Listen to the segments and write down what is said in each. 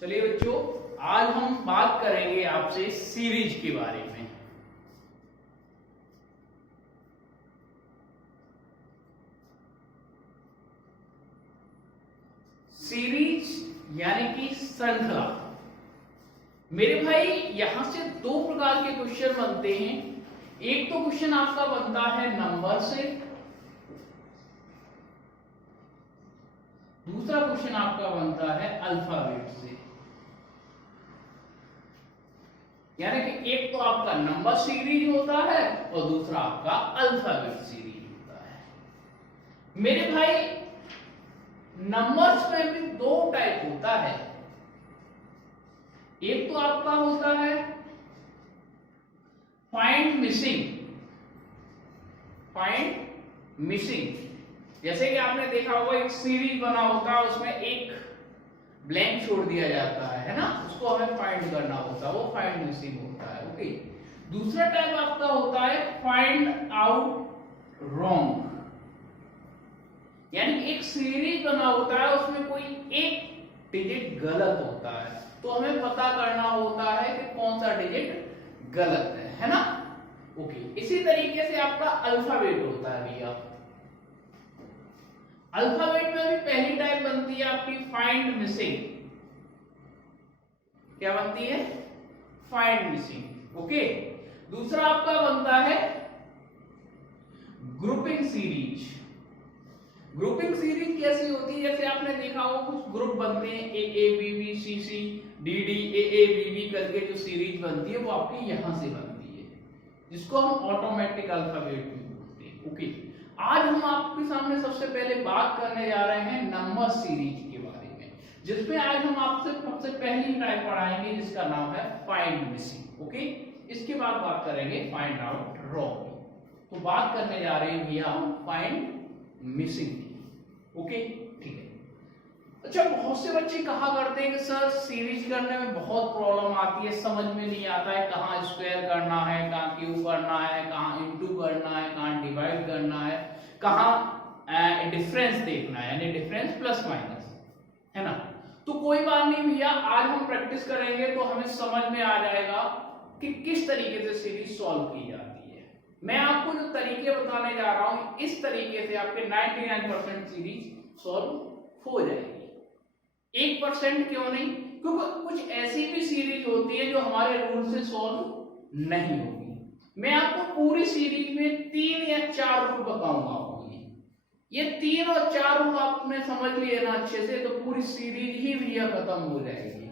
चलिए बच्चों, आज हम बात करेंगे आपसे सीरीज के बारे में। सीरीज यानी कि श्रृंखला। मेरे भाई यहां से दो प्रकार के क्वेश्चन बनते हैं। एक तो क्वेश्चन आपका बनता है नंबर से, दूसरा क्वेश्चन आपका बनता है अल्फाबेट से। यानी कि एक तो आपका नंबर सीरीज होता है और दूसरा आपका अल्फाबेट सीरीज होता है। मेरे भाई नंबर्स में भी दो टाइप होता है। एक तो आपका होता है फाइंड मिसिंग। जैसे कि आपने देखा होगा एक सीरीज बना होता है, उसमें एक ब्लैंक छोड़ दिया जाता है ना, उसको हमें फाइंड करना होता है, वो फाइंड मिसिंग होता है। ओके। दूसरा टाइप आपका होता है फाइंड आउट रॉन्ग। यानी एक सीरीज बना होता है, उसमें कोई एक डिजिट गलत होता है, तो हमें पता करना होता है कि कौन सा डिजिट गलत है ना। ओके। इसी तरीके से आपका अल्फाबेट होता है भैया। अल्फाबेट में भी पहली टाइप बनती है आपकी फाइंड मिसिंग। क्या बनती है? Find missing. ओके। दूसरा आपका बनता है ग्रुपिंग सीरीज। ग्रुपिंग सीरीज कैसी होती है? जैसे आपने देखा हो कुछ ग्रुप बनते हैं, a b b c c d d a b b करके जो सीरीज बनती है वो आपकी यहां से बनती है, जिसको हम ऑटोमेटिक अल्फाबेट भी बोलते हैं। ओके। आज हम आपके सामने सबसे पहले बात करने जा रहे हैं नंबर सीरीज के बारे में, जिसमें आज हम आपसे सबसे पहली टाइप पढ़ाएंगे जिसका नाम है फाइंड मिसिंग। ओके। इसके बाद बात करेंगे फाइंड आउट रॉन्ग। तो बात करने जा रहे हैं भैया हम फाइंड मिसिंग की। ओके, ठीक है। अच्छा, बहुत से बच्चे कहा करते हैं कि सर सीरीज करने में बहुत प्रॉब्लम आती है, समझ में नहीं आता है कहाँ स्क्वायर करना है, कहाँ क्यूब करना है, कहाँ इनटू करना है, कहाँ डिवाइड करना है, कहाँ डिफरेंस देखना है, यानी डिफरेंस प्लस माइनस, है ना। तो कोई बात नहीं भैया, आज हम प्रैक्टिस करेंगे तो हमें समझ में आ जाएगा कि किस तरीके से सीरीज सॉल्व की जाती है। मैं आपको जो तरीके बताने जा रहा हूं, इस तरीके से आपके 99% सीरीज सॉल्व हो जाएगी। 1% क्यों नहीं? क्योंकि कुछ ऐसी भी सीरीज होती है जो हमारे रूल से सॉल्व नहीं होगी। मैं आपको पूरी सीरीज में 3 या 4 रूल बताऊंगा। ये 3 और 4 रूल आपने समझ लिए ना अच्छे से, तो पूरी सीरीज ही भैया खत्म हो जाएगी।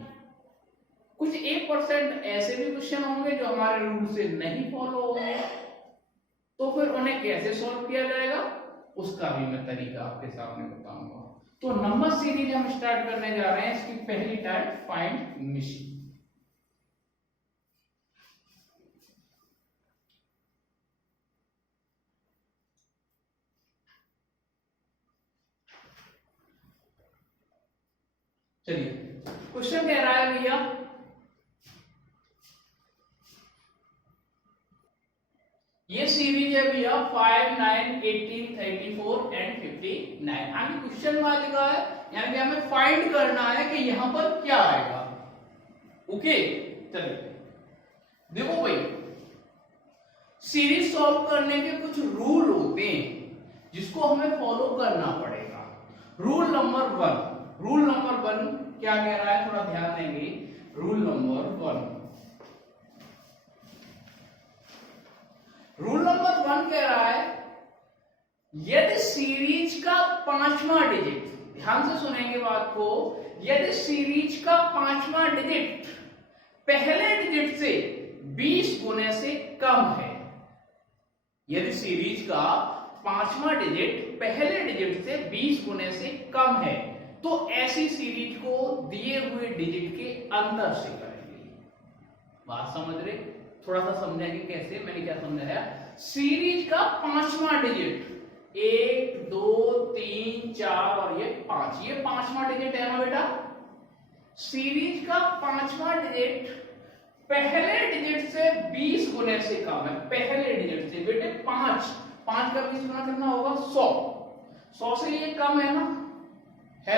कुछ 1% ऐसे भी क्वेश्चन होंगे जो हमारे रूल से नहीं फॉलो होंगे, तो फिर उन्हें कैसे सॉल्व किया जाएगा उसका भी मैं तरीका आपके सामने बताऊंगा। तो नंबर सीरीज हम स्टार्ट करने जा रहे हैं। इसकी पहली टाइप फाइंड मिसिंग। चलिए, क्वेश्चन कह रहा है भैया ये सीरीज है भैया 5, 9, 18, 34 एंड 59। आगे क्वेश्चन मार्क लिखा है, यानी कि हमें फाइंड करना है कि यहां पर क्या आएगा। ओके, चलिए देखो भाई, सीरीज सॉल्व करने के कुछ रूल होते हैं जिसको हमें फॉलो करना पड़ेगा। रूल नंबर 1 क्या कह रहा है, थोड़ा ध्यान देंगे। रूल नंबर 1 कह रहा है यदि सीरीज का 5वां डिजिट, ध्यान से सुनेंगे बात को, यदि सीरीज का 5वां डिजिट पहले डिजिट से 20 गुने से कम है, यदि सीरीज का 5वां डिजिट पहले डिजिट से 20 गुने से कम है, तो ऐसी सीरीज को दिए हुए डिजिट के अंदर से करेंगे। बात समझ रहे? थोड़ा सा समझेंगे कैसे। मैंने क्या समझाया? सीरीज का 5वां डिजिट 1, 2, 3, 4 और ये 5, ये 5वां डिजिट है ना बेटा। सीरीज का 5वां डिजिट पहले डिजिट से 20 गुने से कम है। पहले डिजिट से बेटे 5 का 20 गुना कितना होगा? 100 से ये कम है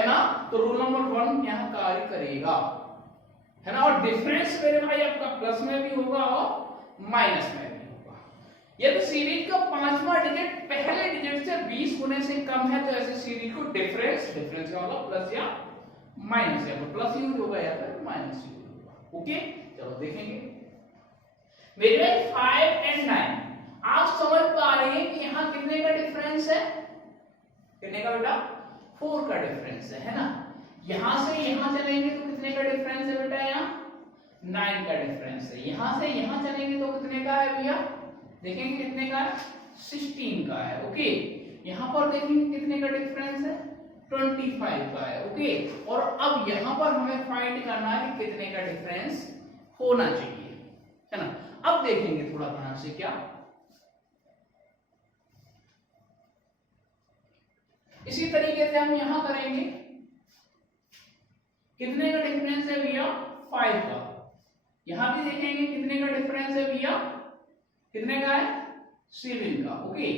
ना, तो रूल नंबर 1 यहां कार्य करेगा। है ना। और डिफरेंस मेरे भाई आपका प्लस में भी होगा और माइनस में भी होगा। यदि सीरीज का पांचवा डिजिट पहले डिजिट से 20 गुने से कम है तो ऐसे सीरीज को डिफरेंस का मतलब प्लस या माइनस, या तो प्लस यूज होगा या फिर माइनस यूज होगा। ओके, चलो देखेंगे मेरे 5 एंड 9। आप समझ पा रहे हैं कि यहाँ कितने का डिफरेंस है, कितने का बेटा, 4 का डिफरेंस है ना। यहां से यहां चलेंगे तो कितने का डिफरेंस है बेटा, यहाँ 9 का डिफरेंस है। यहां से यहां चलेंगे तो कितने का है भैया, देखेंगे कितने का है, 16 का है। ओके, यहां पर देखेंगे कितने का डिफरेंस है, 25 का है। ओके, और अब यहां पर हमें फाइंड करना है कि कितने का डिफरेंस होना चाहिए, है ना। अब देखेंगे थोड़ा ध्यान से, क्या इसी तरीके से हम यहां करेंगे, कितने का डिफरेंस है भैया, 5 का। यहां भी देखेंगे कितने का डिफरेंस है भैया, कितने का है, 7 का। ओके,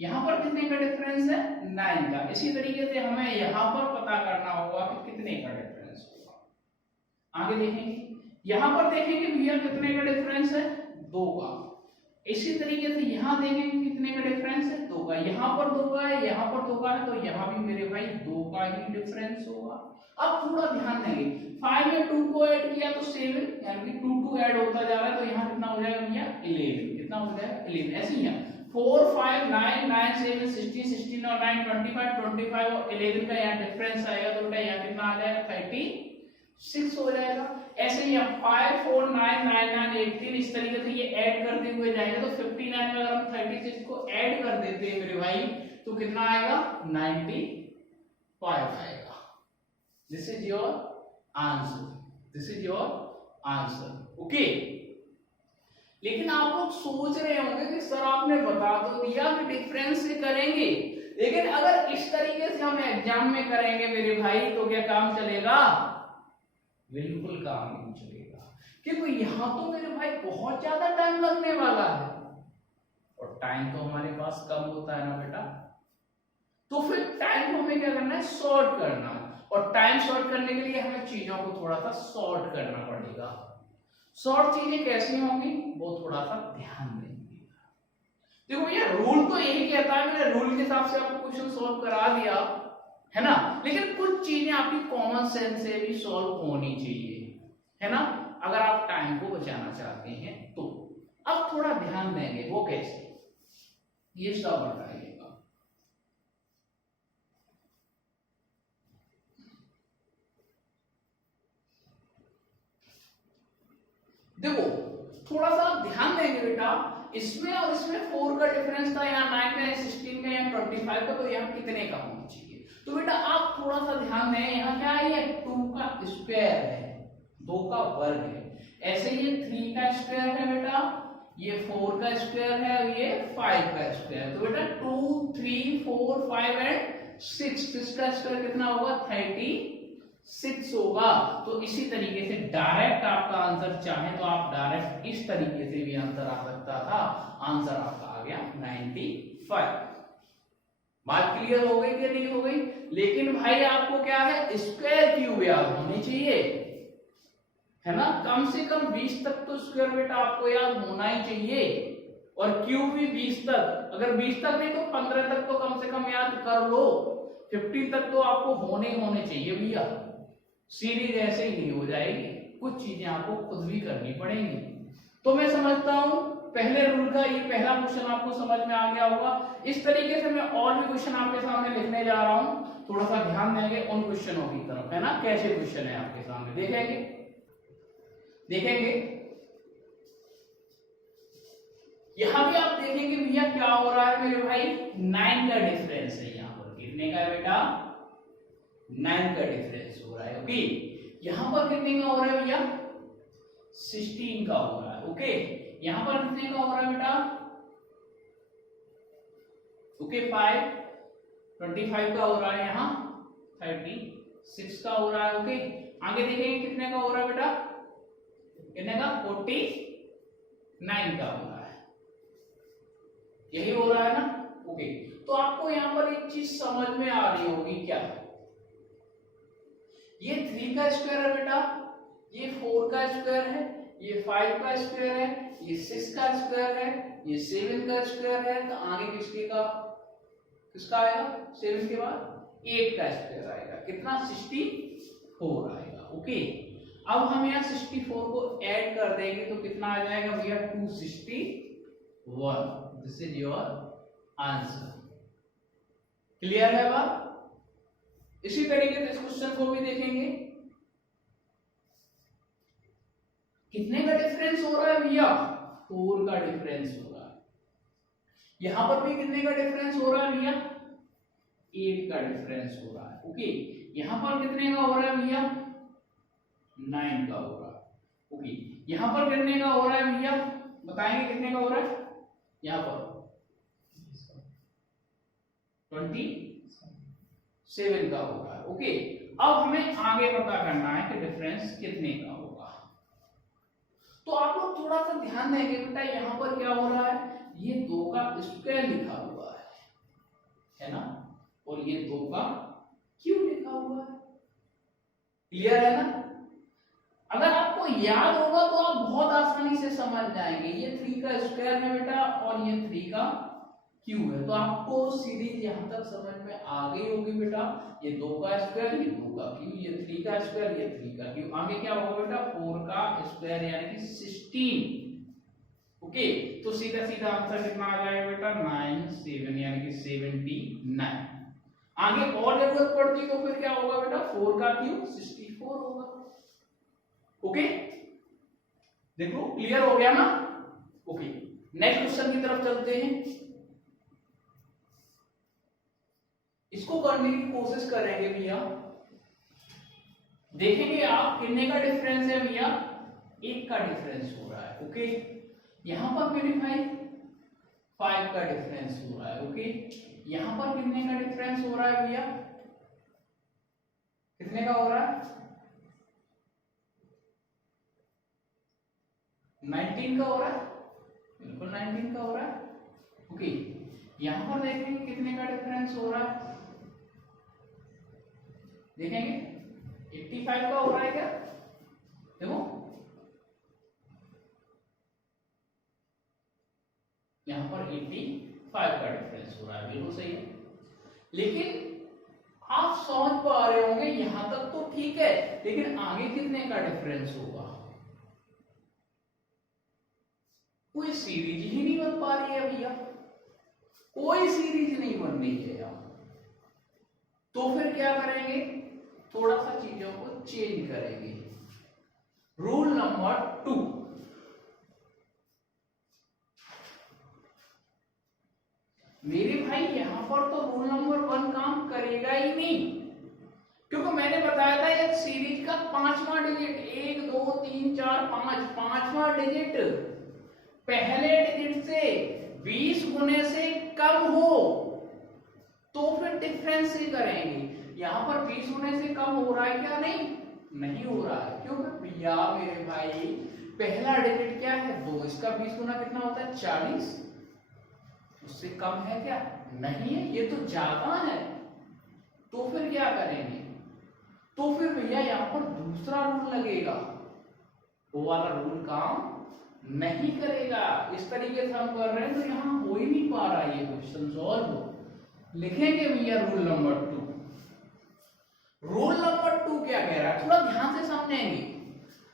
यहां पर कितने का डिफरेंस है, 9 का। इसी तरीके से हमें यहां पर पता करना होगा कि कितने का डिफरेंस होगा। आगे देखेंगे, यहां पर देखेंगे भैया कितने का डिफरेंस है, 2 का। इसी तरीके से यहां देखेंगे कितने का डिफरेंस है, 2 का। यहां पर 2 का है, यहां पर 2 का है, तो यहां भी मेरे भाई 2 का ही डिफरेंस होगा। अब थोड़ा ध्यान देंगे, 5 में 2 को ऐड किया तो 7, यानी कि 2 ऐड होता जा रहा है, तो यहां कितना हो जाएगा भैया, 11। कितना हो जाएगा, 11। ऐसे ही है 4 5 9 9 7 16 16 और 9 25 25 और 11 का यहाँ डिफरेंस आएगा, तो बेटा यहाँ कितना आ जाएगा, 36 हो जाएगा। ऐसे ही 5 4 9 9 9 18, इस तरीके से ये ऐड करते हुए जाएंगे तो 59 में अगर हम 36 को ऐड कर देते हैं मेरे भाई तो कितना आएगा, 95 आएगा। This is your answer, this is your answer. Okay, लेकिन आप लोग सोच रहे होंगे कि सर आपने बता तो दिया कि डिफरेंस से करेंगे, लेकिन अगर इस तरीके से हम एग्जाम में करेंगे मेरे भाई तो क्या काम चलेगा, बिल्कुल काम नहीं चलेगा, क्योंकि यहां तो मेरे भाई बहुत ज्यादा टाइम लगने वाला है और टाइम तो हमारे पास कम होता है ना बेटा। तो फिर टाइम को हमें क्या करना है, शॉर्ट करना है, और टाइम शॉर्ट करने के लिए हमें चीजों को थोड़ा सा शॉर्ट करना पड़ेगा। शॉर्ट चीजें कैसी होंगी वो थोड़ा सा ध्यान देंगे। देखो भैया रूल तो यही कहता है, मैंने रूल के हिसाब से आपको क्वेश्चन सॉल्व करा दिया है ना, लेकिन कुछ चीजें आपकी कॉमन सेंस से भी सॉल्व होनी चाहिए, है ना, अगर आप टाइम को बचाना चाहते हैं तो। अब थोड़ा ध्यान देंगे, वो कैसे, ये सब बताइएगा। देखो थोड़ा सा ध्यान देंगे बेटा, इसमें और इसमें 4 का डिफरेंस था, यहाँ 9 का, 16 का, यहाँ 25 का, तो यहाँ कितने का होना चाहिए। तो बेटा आप थोड़ा सा ध्यान दें, यहाँ क्या है, ये 2 का स्क्वायर है, 2 का वर्ग है। ऐसे ये 3 का स्क्वायर है बेटा, ये 4 का स्क्वायर है और ये 5 का स्क्वायर है। तो बेटा 2 3 4 5 एंड 6, इसका स्क्वायर कितना होगा, 36 होगा। तो इसी तरीके से डायरेक्ट आपका आंसर चाहे तो आप डायरेक्ट इस तरीके से भी आंसर आ सकता था, आंसर आपका आ गया 95। बात क्लियर हो गई कि नहीं हो गई। लेकिन भाई आपको क्या है, स्क्वायर क्यूब याद होनी चाहिए, है ना, कम से कम 20 तक तो स्क्वायर बेटा आपको याद होना ही चाहिए, और क्यूब भी 20 तक, अगर 20 तक नहीं तो 15 तक तो कम से कम याद कर लो, 50 तक तो आपको होने चाहिए भैया। सीरीज ऐसे ही नहीं हो जाएगी, कुछ चीजें आपको खुद भी करनी पड़ेंगी। तो मैं समझता हूं पहले रूल का ये पहला क्वेश्चन आपको समझ में आ गया होगा। इस तरीके से मैं और भी क्वेश्चन आपके सामने लिखने जा रहा हूं, थोड़ा सा ध्यान देंगे उन क्वेश्चनों की तरफ, है ना, कैसे क्वेश्चन है आपके सामने देखेंगे। यहां भी आप देखेंगे भैया क्या हो रहा है मेरे भाई, 9 का डिफरेंस है, यहां पर कितने का है बेटा, 9 का डिफरेंस हो रहा है। ओके, यहां पर कितने का हो रहा है भैया, 16 का हो रहा है। ओके, यहां पर कितने का हो रहा है बेटा, ओके 5 25 का हो रहा है, यहां 36 का हो रहा है। ओके, आगे देखेंगे कितने का हो रहा है बेटा, कितने का, 49 का हो रहा है, यही हो रहा है ना। ओके, तो आपको यहां पर एक चीज समझ में आ रही होगी, क्या ये 3 का स्क्वायर है बेटा, ये 4 का स्क्वायर है, ये 5 का स्क्वायर है, ये 6 का स्क्वायर है, ये 7 का स्क्वायर है, तो आगे किसका आएगा? 7 के बाद 8 का स्क्वायर आएगा। कितना? 64 आएगा। ओके, अब हम यहाँ 64 को ऐड कर देंगे तो कितना आ जाएगा भैया? 261। This is your answer. Clear है बात? इसी तरीके से इस क्वेश्चन को भी देखेंगे। कितने का डिफरेंस हो रहा है भैया? 4 का डिफरेंस हो रहा है। यहां पर भी कितने का डिफरेंस हो रहा है भैया? 8 का डिफरेंस हो रहा है। ओके, यहां पर कितने का हो रहा है भैया? 9 का हो रहा है। ओके, यहां पर कितने का हो रहा है भैया? बताएंगे कितने का हो रहा है? यहां पर 27 का हो रहा है। ओके, अब हमें आगे पता करना है कि डिफरेंस कितने का होगा। तो आप लोग थोड़ा सा ध्यान देंगे बेटा, यहां पर क्या हो रहा है? ये 2 का स्क्वायर लिखा हुआ है ना, और ये 2 का क्यूब लिखा हुआ है। क्लियर है ना? अगर आपको याद होगा तो आप बहुत आसानी से समझ जाएंगे। ये 3 का स्क्वायर है बेटा, और ये 3 का क्यूब है, तो आपको सीरीज यहां तक समझ में आ गई होगी बेटा। ये 2 का स्क्वायर, ये 2 का क्यूब, ये 3 का स्क्वायर, ये 3 का क्यूब। आगे क्या होगा बेटा? 4 का स्क्वायर यानी कि 16। ओके, तो सीधा सीधा आंसर कितना आ जाएगा बेटा? 97 यानी कि 79। आगे और जरूरत पड़ती तो फिर क्या होगा बेटा? 4 का क्यूब 64 होगा। ओके, देखो क्लियर हो गया ना? ओके, नेक्स्ट क्वेश्चन की तरफ चलते हैं। इसको करने की कोशिश करेंगे भैया। देखेंगे आप कितने का डिफरेंस है भैया? 1 का डिफरेंस हो रहा है। ओके, यहां पर मेरे भाई 5 का डिफरेंस हो रहा है। ओके, यहां पर कितने का डिफरेंस हो रहा है भैया? कितने का हो रहा है? 19 का हो रहा है। बिल्कुल 19 का हो रहा है। ओके, यहां पर देखेंगे कितने का डिफरेंस हो रहा है? देखेंगे 85 का हो रहा है क्या? देखो यहां पर 85 का डिफरेंस हो रहा है। बिल्कुल सही है, लेकिन आप समझ पा रहे होंगे यहां तक तो ठीक है, लेकिन आगे कितने का डिफरेंस होगा? कोई सीरीज ही नहीं बन पा रही है भैया, कोई सीरीज नहीं बन रही है यहां। तो फिर क्या करेंगे? थोड़ा सा चीजों को चेंज करेंगे। रूल नंबर 2, मेरे भाई यहां पर तो रूल नंबर 1 काम करेगा ही नहीं, क्योंकि मैंने बताया था एक सीरीज का 5वां डिजिट, 1 2 3 4 5, 5वां डिजिट पहले डिजिट से 20 गुने से कम हो तो फिर डिफरेंस ही करेंगे। यहां पर 20 गुने से कम हो रहा है क्या? नहीं हो रहा है। क्यों भैया मेरे भाई? पहला डिजिट क्या है? 2, इसका 20 गुना कितना होता है? 40। उससे कम है क्या? नहीं है, ये तो ज्यादा है। तो फिर क्या करेंगे? तो फिर भैया यहाँ पर दूसरा रूल लगेगा, वो वाला रूल काम नहीं करेगा। इस तरीके से हम कर रहे हैं तो यहाँ हो ही नहीं पा रहा ये क्वेश्चन सॉल्व। लिखेंगे भैया रूल नंबर 2। रूल नंबर 2 क्या कह रहा है? थोड़ा ध्यान से समझेंगे।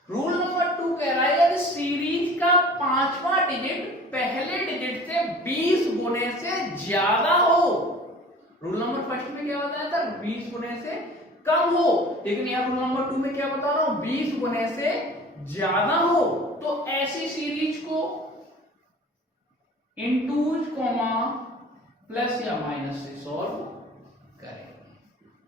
रूल नंबर 2 कह रहा है यदि सीरीज का 5वां डिजिट पहले डिजिट से 20 गुने से ज्यादा हो। रूल नंबर फर्स्ट में क्या बताया था? 20 गुने से कम हो, लेकिन यहाँ रूल नंबर 2 में क्या बता रहा हूं? 20 गुने से ज्यादा हो। तो ऐसी सीरीज को इंटूज कॉमा प्लस या माइनस से सॉल्व करेंगे।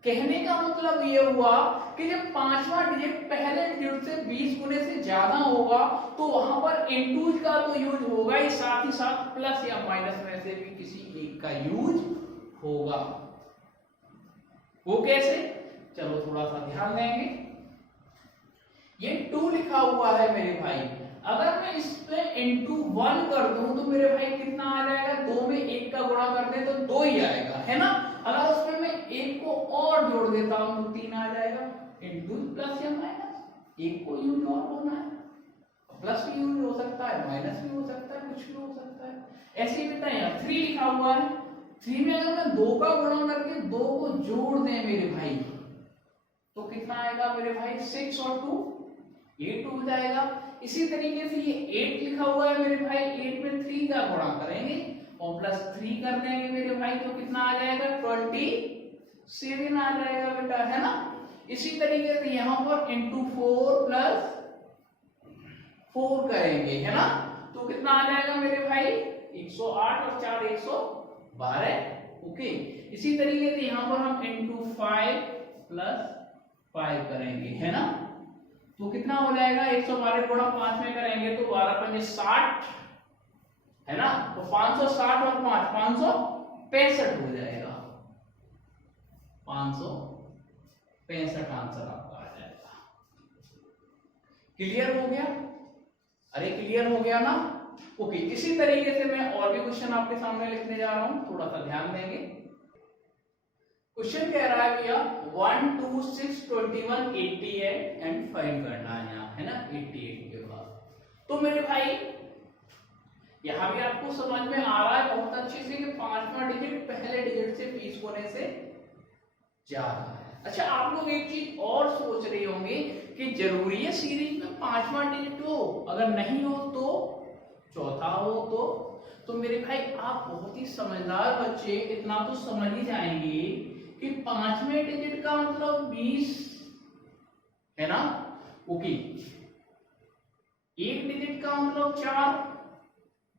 कहने का मतलब ये हुआ कि जब 5वां डिजिट पहले डिजिट से 20 गुने से ज्यादा होगा तो वहां पर इंटूज का तो यूज होगा ही, साथ ही साथ प्लस या माइनस में से भी किसी एक का यूज होगा। वो कैसे? चलो थोड़ा सा ध्यान देंगे। ये 2 लिखा हुआ है मेरे भाई, अगर मैं इस पे इंटू 1 कर दूं तो मेरे भाई कितना आ जाएगा? 2 में 1 का गुणा कर दे तो 2 ही आएगा, है ना? अगर उसमें मैं 1 को और जोड़ देता हूं तो 3 आ जाएगा। इंटू प्लस या माइनस, एक को यूज और होना है, प्लस भी यूज हो सकता है, माइनस भी हो सकता है, कुछ भी हो सकता है। ऐसे ही बेटा यहाँ 3 लिखा हुआ है, 3 में अगर मैं 2 का गुणा करके 2 को जोड़ दें मेरे भाई, तो कितना आएगा मेरे भाई, 6 और 2 8 हो जाएगा। इसी तरीके से ये 8 लिखा हुआ है मेरे भाई, 8 में 3 का गुणा करेंगे और प्लस 3 कर देंगे मेरे भाई, तो कितना आ जाएगा, 27 आ जाएगा बेटा, है ना। इसी तरीके से यहाँ पर इंटू 4 प्लस 4 करेंगे, है ना, तो कितना आ जाएगा मेरे भाई, 108 और 4 112। ओके, इसी तरीके से यहाँ पर हम इंटू 5 प्लस 5 करेंगे, है ना, तो कितना हो जाएगा, 112 गुणा 5 में करेंगे तो 12 पंजे 60, है ना, तो 560 और 5 565 हो जाएगा, 565 आंसर आपका आ जाएगा। क्लियर हो गया? अरे क्लियर हो गया ना। ओके, इसी तरीके से मैं और भी क्वेश्चन आपके सामने लिखने जा रहा हूं, थोड़ा सा ध्यान देंगे। क्वेश्चन कह रहा है भैया 1 2 6 21 88 एंड फाइंड करना है यहाँ, है ना, 88 के बाद। तो मेरे भाई यहाँ भी आपको समझ में आ रहा है बहुत अच्छे से कि 5वां डिजिट पहले डिजिट से 20 होने से जा रहा है। अच्छा, आप लोग एक चीज और सोच रहे होंगे कि जरूरी है सीरीज में 5वां डिजिट हो, अगर नहीं हो तो चौथा हो, तो मेरे भाई आप बहुत ही समझदार बच्चे इतना तो समझ ही जाएंगे कि 5वें डिजिट का मतलब 20 है ना। ओके, एक डिजिट का मतलब 4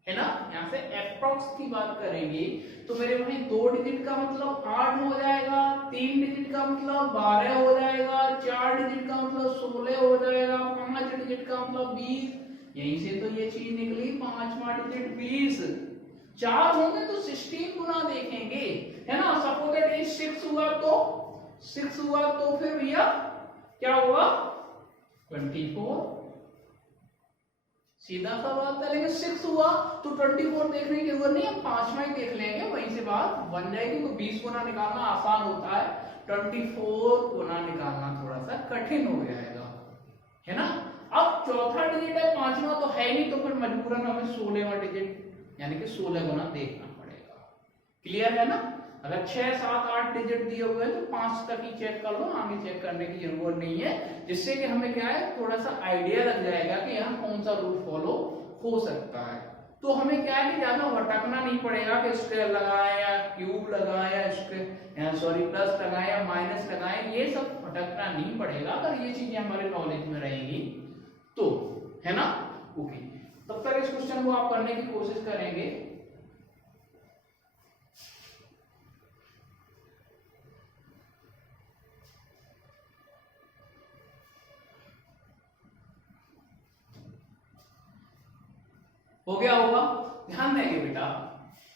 है ना, यहाँ से एप्रोक्स की बात करेंगे तो मेरे भाई 2 डिजिट का मतलब 8 हो जाएगा, 3 डिजिट का मतलब 12 हो जाएगा, 4 डिजिट का मतलब 16 हो जाएगा, 5 डिजिट का मतलब 20। यहीं से तो ये चीज निकली, 5वां डिजिट 20। 4 होंगे तो 16 गुना देखेंगे, है ना। सपोज दैट ये 6 हुआ तो फिर भैया क्या हुआ, 24। सीधा सा बात करेंगे, 6 हुआ तो 24 देखने की जरूरत नहीं है, 5वां ही देख लेंगे, वहीं से बात बन जाएगी। तो 20 गुना निकालना आसान होता है, 24 गुना निकालना थोड़ा सा कठिन हो जाएगा, है ना। अब चौथा डिजिट है, 5वां तो है नहीं, तो फिर मजबूरन हमें 16वां डिजिट यानी कि 16 गुना देखना पड़ेगा। क्लियर है ना। अगर 6 7 8 डिजिट दिए हुए हैं तो 5 तक ही चेक कर लो, आगे चेक करने की जरूरत नहीं है, जिससे कि हमें क्या है, थोड़ा सा आइडिया लग जाएगा कि यहाँ कौन सा रूल फॉलो हो सकता है। तो हमें क्या है कि ज्यादा भटकना नहीं पड़ेगा कि स्क्वायर लगाए या क्यूब लगाए या प्लस लगाए या माइनस लगाए, ये सब भटकना नहीं पड़ेगा अगर ये चीजें हमारे नॉलेज में रहेंगी तो, है ना। ओके, तब तक इस क्वेश्चन को आप करने की कोशिश करेंगे। हो गया होगा, ध्यान देंगे बेटा।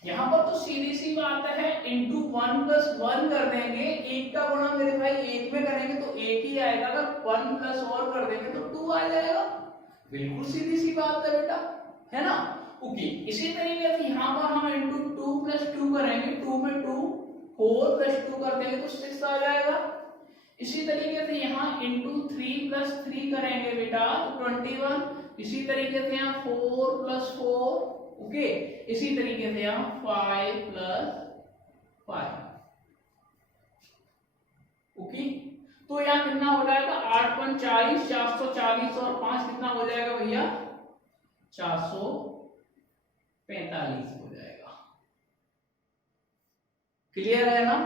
यहां पर तो सीधी सी बात है, इंटू 1 प्लस 1 कर देंगे, एक का गुणा मेरे भाई एक में करेंगे तो एक ही आएगा, अगर 1 प्लस और कर देंगे तो 2 आ जाएगा। बिल्कुल सीधी सी बात है बेटा, है ना। ओके, इसी तरीके से यहाँ पर हम इंटू 2 प्लस 2 करेंगे, 2 में 2, 4 प्लस 2 कर देंगे तो 6 आ जाएगा। इसी तरीके से यहाँ इंटू 3 प्लस 3 करेंगे बेटा तो 21। इसी तरीके से यहाँ 4 प्लस 4, ओके, इसी तरीके से यहाँ 5 प्लस 5, ओके। तो यहाँ कितना हो जाएगा, 8 1 40, 440 और 5 कितना हो जाएगा भैया, 445 हो जाएगा। क्लियर है ना।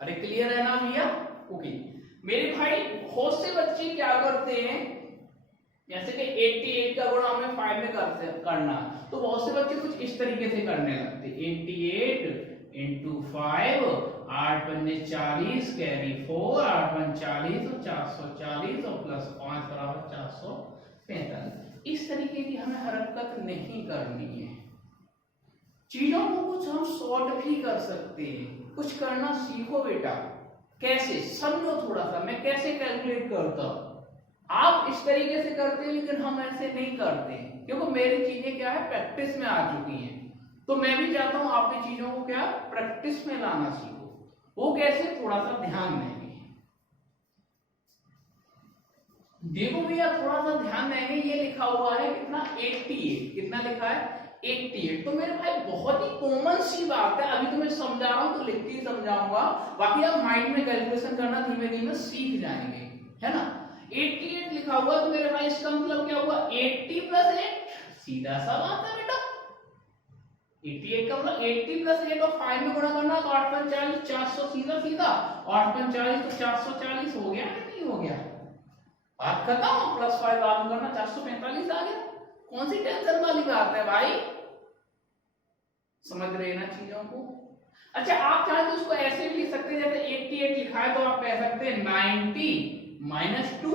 अरे क्लियर है ना भैया। ओके, मेरे भाई बहुत से बच्चे क्या करते हैं, जैसे कि 88 का गुणा हमें 5 में करना, तो बहुत से बच्चे कुछ इस तरीके से करने लगते, 88 इंटू 5, 8 पंजे 40 कैरी 4, 8 पंजे 40 और 440 और प्लस 5 बराबर 445। इस तरीके की हमें हरकत नहीं करनी है। चीजों को कुछ हम शॉर्ट भी कर सकते हैं, कुछ करना सीखो बेटा। कैसे, समझो थोड़ा सा, मैं कैसे कैलकुलेट करता हूं। आप इस तरीके से करते हैं लेकिन हम ऐसे नहीं करते हैं, क्योंकि मेरी चीजें क्या है, प्रैक्टिस में आ चुकी हैं। तो मैं भी चाहता हूं आप भी चीजों को क्या प्रैक्टिस में लाना सीखो। वो कैसे, थोड़ा सा ध्यान देंगे। देखो भैया थोड़ा सा ध्यान देंगे, ये लिखा हुआ है कितना 88, कितना लिखा है 88। तो मेरे भाई बहुत ही कॉमन सी बात है, अभी तो मैं समझा रहा हूं तो लिख के ही समझाऊंगा, बाकी आप माइंड में कैलकुलेशन करना धीमे धीमे सीख जाएंगे, है ना। 88 लिखा हुआ तो मेरे भाई इसका मतलब क्या हुआ 80 प्लस 8, सीधा सा बात है बेटा। 88 का मतलब 80 प्लस 8 और 5 में गुणा करना तो 8 5 40, 400 सीधा सीधा, 8 5 40 तो 440 हो गया नहीं हो गया, बात खत्म। प्लस 5 बाद में करना 445 आ गया, कौन सी टेंशन वाली बात है भाई, समझ रहे हैं ना चीजों को। अच्छा आप चाहे तो उसको ऐसे भी लिख सकते हैं, जैसे 88 लिखा है तो आप कह सकते हैं 90 माइनस 2,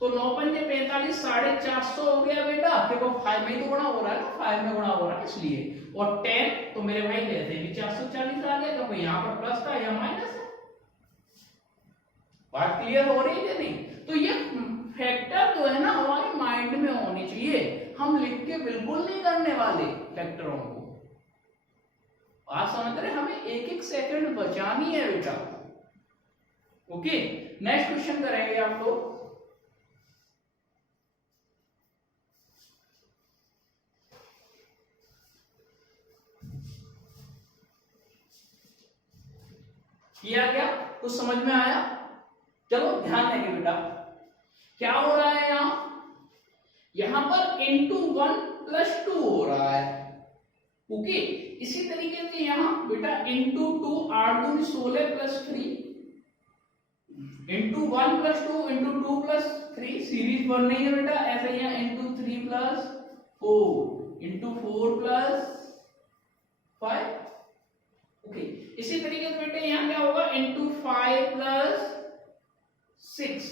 तो 9 पंजे 45, 450 हो गया बेटा, देखो 5 में तो गुणा हो रहा है ना, 5 में गुणा हो रहा है इसलिए, और 10 तो मेरे भाई वैसे भी 440 आ गया, क्योंकि यहाँ पर प्लस था या माइनस है। बात क्लियर हो रही है नहीं। तो ये फैक्टर जो है ना हमारे माइंड में होनी चाहिए, हम लिख के बिल्कुल नहीं करने वाले फैक्टरों को, बात समझ रहे, हमें एक एक सेकंड बचानी है बेटा। ओके नेक्स्ट क्वेश्चन करेंगे आप लोग। किया क्या, कुछ समझ में आया? चलो ध्यान देंगे बेटा, क्या हो रहा है यहां पर इंटू 1 प्लस 2 हो रहा है। ओके इसी तरीके से यहां बेटा इंटू 2 8 दूनी 16 plus 3 into 1 plus 2 into 2 plus 3, series बन रही है बेटा, ऐसे ही into 3 plus 4 into 4 plus 5। Okay इसी तरीके से बेटे यहां क्या होगा इंटू 5 प्लस 6।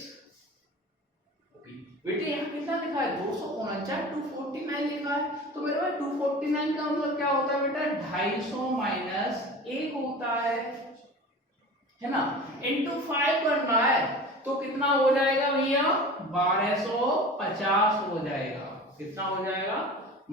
ओके बेटे यहां कितना लिखा है 249, 249 लिखा है, तो मेरे भाई 249 का मतलब क्या होता है बेटा 250 माइनस 1 होता है ना, इंटू 5 करना है तो कितना हो जाएगा भैया 1250 हो जाएगा, कितना हो जाएगा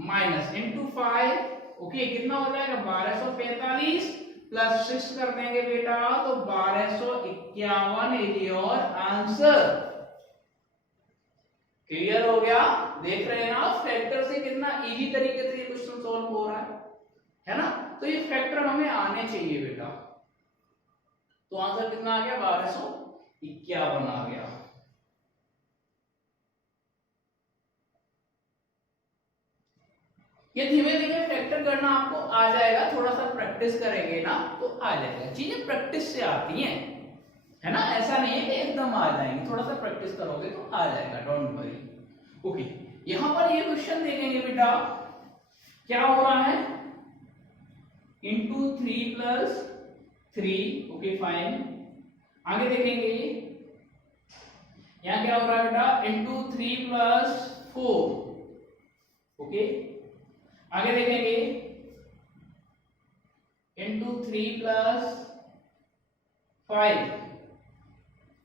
माइनस इंटू 5। ओके कितना हो जाएगा 1245 प्लस 6 कर देंगे बेटा तो 1251 इज योर आंसर। क्लियर हो गया, देख रहे हैं ना फैक्टर से कितना इजी तरीके से ये क्वेश्चन सॉल्व हो रहा है ना। तो ये फैक्टर हमें आने चाहिए बेटा, तो आंसर कितना आ गया 1251 आ गया। ये धीमे धीमे फैक्टर करना आपको आ जाएगा, थोड़ा सा प्रैक्टिस करेंगे ना तो आ जाएगा, चीजें प्रैक्टिस से आती हैं, है ना, ऐसा नहीं है कि एकदम आ जाएंगे, थोड़ा सा प्रैक्टिस करोगे तो आ जाएगा, डोंट वरी। ओके यहां पर ये क्वेश्चन देखेंगे बेटा, क्या हो रहा है इंटू 3 प्लस 3। ओके फाइन, आगे देखेंगे यहां क्या हो रहा है बेटा इंटू 3 प्लस 4। ओके आगे देखेंगे इंटू 3 प्लस 5,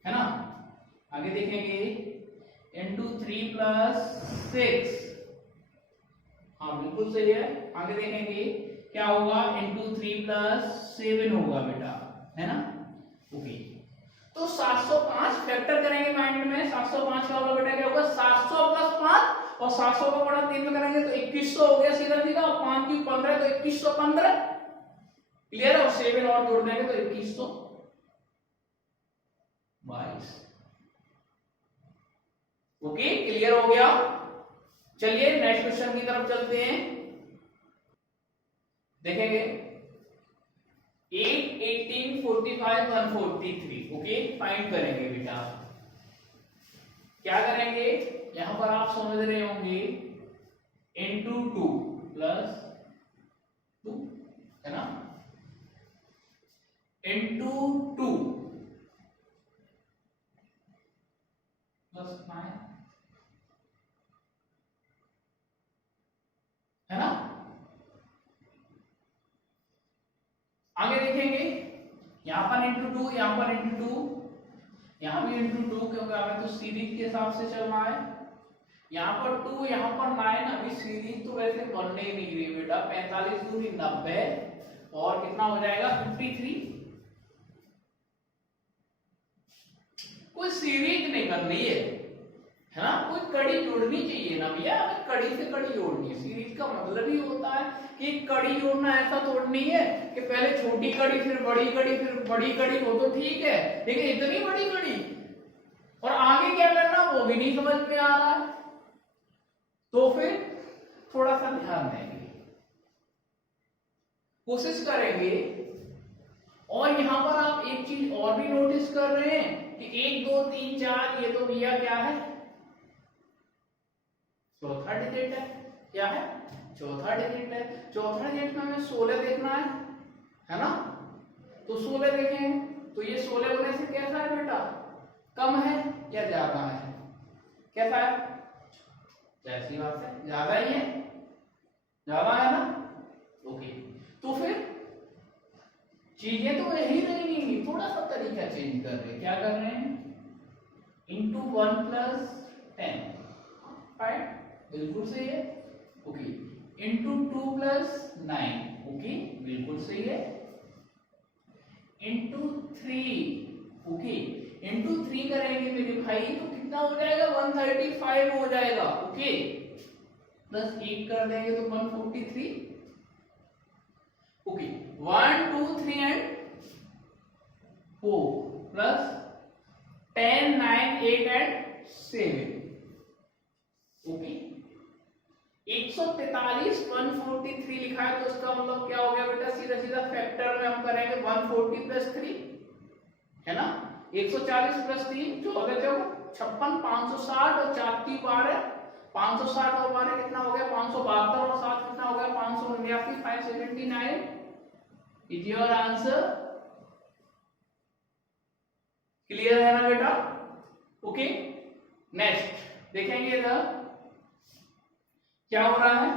है ना, आगे देखेंगे इंटू 3 प्लस 6, हाँ बिल्कुल सही है। आगे देखेंगे क्या होगा इंटू 3 प्लस 7 होगा बेटा, है ना। ओके तो 705 फैक्टर करेंगे माइंड में, 705 का होगा बेटा क्या होगा 700 प्लस 5 और 700 का बड़ा 3 में करेंगे तो 2100 हो गया सीधा सीधा, और 5 की 15 तो 2115। क्लियर है, और 7 और जोड़ देंगे तो 2122। ओके क्लियर हो गया। चलिए नेक्स्ट क्वेश्चन की तरफ चलते हैं, देखेंगे 8 18 45 143। ओके फाइंड करेंगे बेटा, क्या करेंगे यहां पर आप समझ रहे होंगे इंटू 2 प्लस 2, है ना, इंटू 2 प्लस 9, है ना। आगे देखेंगे यहां पर इंटू 2, यहां पर इंटू 2, यहां भी इंटू 2, क्योंकि हमें तो सीरीज के हिसाब से चलना है। यहां पर 2 यहां पर 9, अभी सीरीज तो वैसे बनने ही नहीं रही बेटा, 45 दूनी 90 और कितना हो जाएगा 53। कोई सीरीज नहीं करनी है ना, कोई कड़ी जोड़नी चाहिए ना भैया, हमें कड़ी से कड़ी जोड़नी है। सीरीज का मतलब ही होता है कि कड़ी जोड़ना, ऐसा तोड़नी है कि पहले छोटी कड़ी फिर बड़ी कड़ी फिर बड़ी कड़ी हो तो ठीक है, लेकिन इतनी बड़ी कड़ी और आगे क्या करना वो भी नहीं समझ में आ रहा है। तो फिर थोड़ा सा ध्यान देंगे, कोशिश करेंगे। और यहां पर आप एक चीज और भी नोटिस कर रहे हैं कि 1 2 3 4 ये तो भैया क्या है, चौथा डिजिट है। क्या है? चौथा डिजिट है। चौथा डिजिट में हमें 16 देखना है ना, तो 16 देखें तो ये 16 होने से कैसा है बेटा, कम है या ज्यादा है? कैसा है? जैसी बात है ज्यादा ही है, ज्यादा है ना। ओके, तो फिर चीजें तो यही रहेंगी, थोड़ा सा तरीका चेंज कर रहे हैं। क्या कर रहे हैं? इंटू 1 प्लस 10, राइट, बिल्कुल सही है। ओके, इंटू 2 प्लस 9, ओके, बिल्कुल सही है। इंटू 3, ओके, इंटू 3 करेंगे मेरे भाई तो कितना हो जाएगा? 135 हो जाएगा। ओके, प्लस 8 कर देंगे तो 143। Okay, 1 2 3 and 4 plus 10 9 8 and 7। Okay, 143 143 लिखा है तो इसका मतलब क्या हो गया बेटा? सीधा सीधा फैक्टर में हम करेंगे 140 प्लस 3 है ना, 140 प्लस 3 14 54 560 और 4 की 12 560 और 12 कितना हो गया? 572 और 7 कितना हो गया? 579 579 इज योर आंसर। क्लियर है ना बेटा? ओके, नेक्स्ट देखेंगे इधर क्या हो रहा है।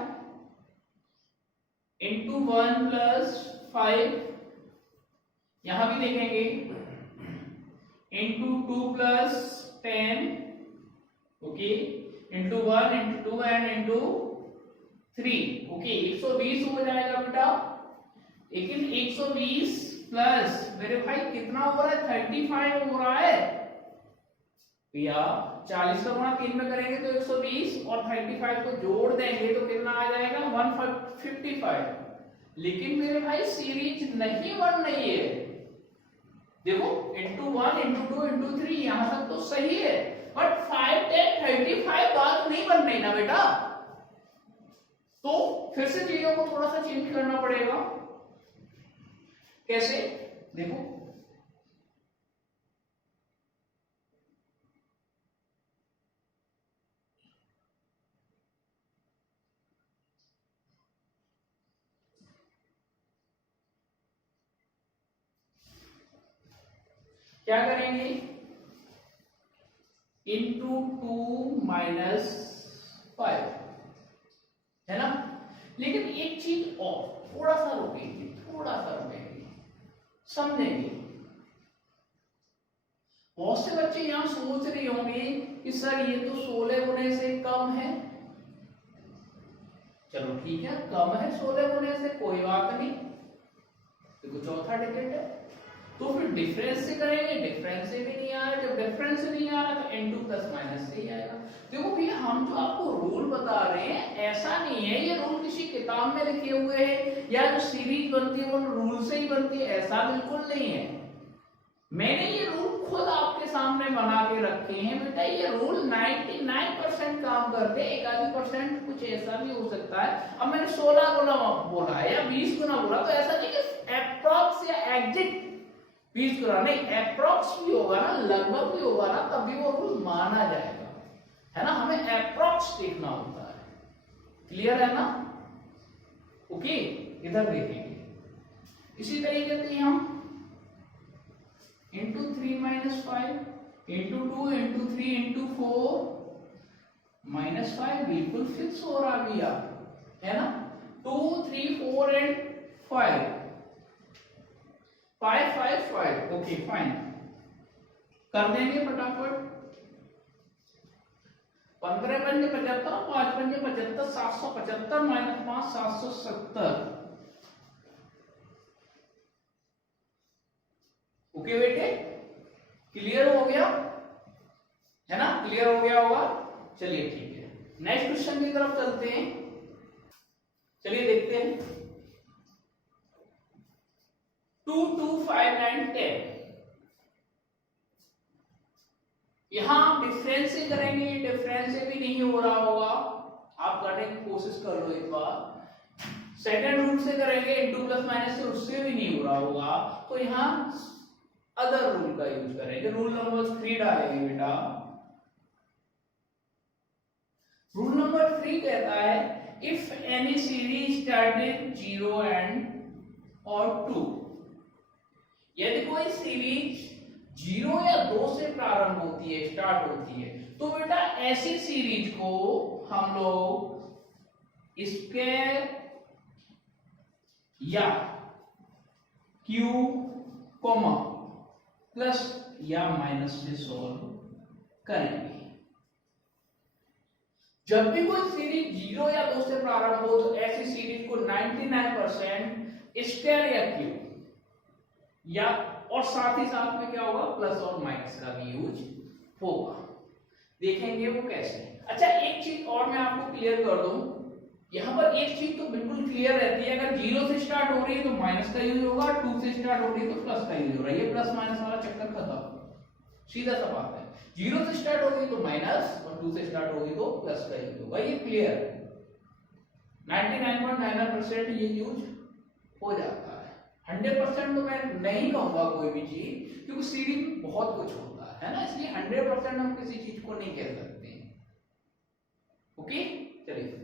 इंटू 1 प्लस 5, यहां भी देखेंगे into 2 plus 10, okay, into 1 into 2 and into 3, okay, 120 हो जाएगा बेटा। लेकिन 120 प्लस मेरे भाई कितना हो रहा है? 35 हो रहा है भैया। 40 का गुणा 3 में करेंगे तो 120 और 35 को जोड़ देंगे तो कितना आ जाएगा? 155। लेकिन मेरे भाई सीरीज नहीं बन रही है। देखो इंटू 1 इंटू 2 इंटू 3 यहां तक तो सही है, बट 5 10 35 बात नहीं बन रही ना बेटा। तो फिर से चीजों को थोड़ा सा चेंज करना पड़ेगा। कैसे? देखो क्या करेंगे? इंटू 2 माइनस 5 है ना। लेकिन एक चीज और, थोड़ा सा रुकेंगे, समझेंगे। बहुत से बच्चे यहां सोच रहे होंगे कि सर ये तो 16 गुने से कम है। चलो ठीक है, कम है 16 गुने से, कोई बात नहीं, देखो चौथा डिजिट है तो फिर डिफरेंस से करेंगे, डिफरेंस से भी नहीं आ रहा। जब डिफरेंस से नहीं आ रहा तो n2 प्लस माइनस से ही आएगा। देखो भैया हम जो आपको रूल बता रहे हैं ऐसा नहीं है ये रूल किसी किताब में लिखे हुए हैं या जो सीरीज बनती है वो रूल से ही बनती है, ऐसा बिल्कुल नहीं है। मैंने ये रूल खुद आपके सामने बना के रखे हैं बेटा। ये रूल 99% काम करते हैं, 1% कुछ ऐसा भी हो सकता है। अब मैंने 16 गुना बोला है या 20 गुना बोला तो ऐसा नहीं कि एप्रॉक्स या एग्जैक्ट 20 गुना नहीं, एप्रॉक्स भी होगा ना, लगभग भी होगा ना, तभी वो रूल माना जाएगा, है ना। हमें एप्रॉक्स देखना होता है। क्लियर है ना? ओके, इधर देखेंगे इसी तरीके से हम into 3 minus 5 into 2 into 3 into 4 minus 5 बिल्कुल फिक्स हो रहा भैया, है ना। 2 3 4 एंड 5 5 5 5, ओके फाइन, कर देंगे फटाफट। 15 पंजे 75, 5 पंजे 75, 775 माइनस 5 770। ओके बेटे, क्लियर हो गया? क्लियर हो गया होगा। चलिए ठीक है, नेक्स्ट क्वेश्चन की तरफ चलते हैं। चलिए देखते हैं 2 2 5 9 10। यहां आप डिफरेंस से करेंगे, डिफरेंस से भी नहीं हो रहा होगा, आप करने की कोशिश कर लो एक बार। सेकंड रूल से करेंगे, इनटू प्लस माइनस से, उससे भी नहीं हो रहा होगा, तो यहां अदर रूल का यूज करेंगे। रूल नंबर 3 डालेंगे बेटा। रूल नंबर 3 कहता है if any series started 0 and और 2, यदि कोई सीरीज 0 या 2 से प्रारंभ होती है, स्टार्ट होती है, तो बेटा ऐसी सीरीज को हम लोग स्क्वायर या क्यू कॉमा प्लस या माइनस से सॉल्व करेंगे। जब भी कोई सीरीज 0 या 2 से प्रारंभ हो, तो ऐसी सीरीज को 99% स्क्वायर या क्यूब या, और साथ ही साथ में क्या होगा, प्लस और माइनस का भी यूज होगा। देखेंगे वो कैसे। अच्छा, एक चीज और मैं आपको क्लियर कर दूं, यहां पर एक चीज तो बिल्कुल क्लियर रहती है, अगर 0 से स्टार्ट हो रही है तो माइनस का यूज होगा, 2 से स्टार्ट हो रही है तो प्लस का यूज हो रहा है। ये प्लस माइनस वाला चक्कर खत्म, सीधा सा बात है। 0 से स्टार्ट होगी तो माइनस और 2 से स्टार्ट होगी तो प्लस का यूज होगा। ये क्लियर, 99.99% ये यूज हो जाता है। 100% तो मैं नहीं कहूंगा कोई भी चीज, क्योंकि सीरीज में बहुत कुछ होता है ना, इसलिए 100% हम किसी चीज को नहीं कह सकते। ओके, चलिए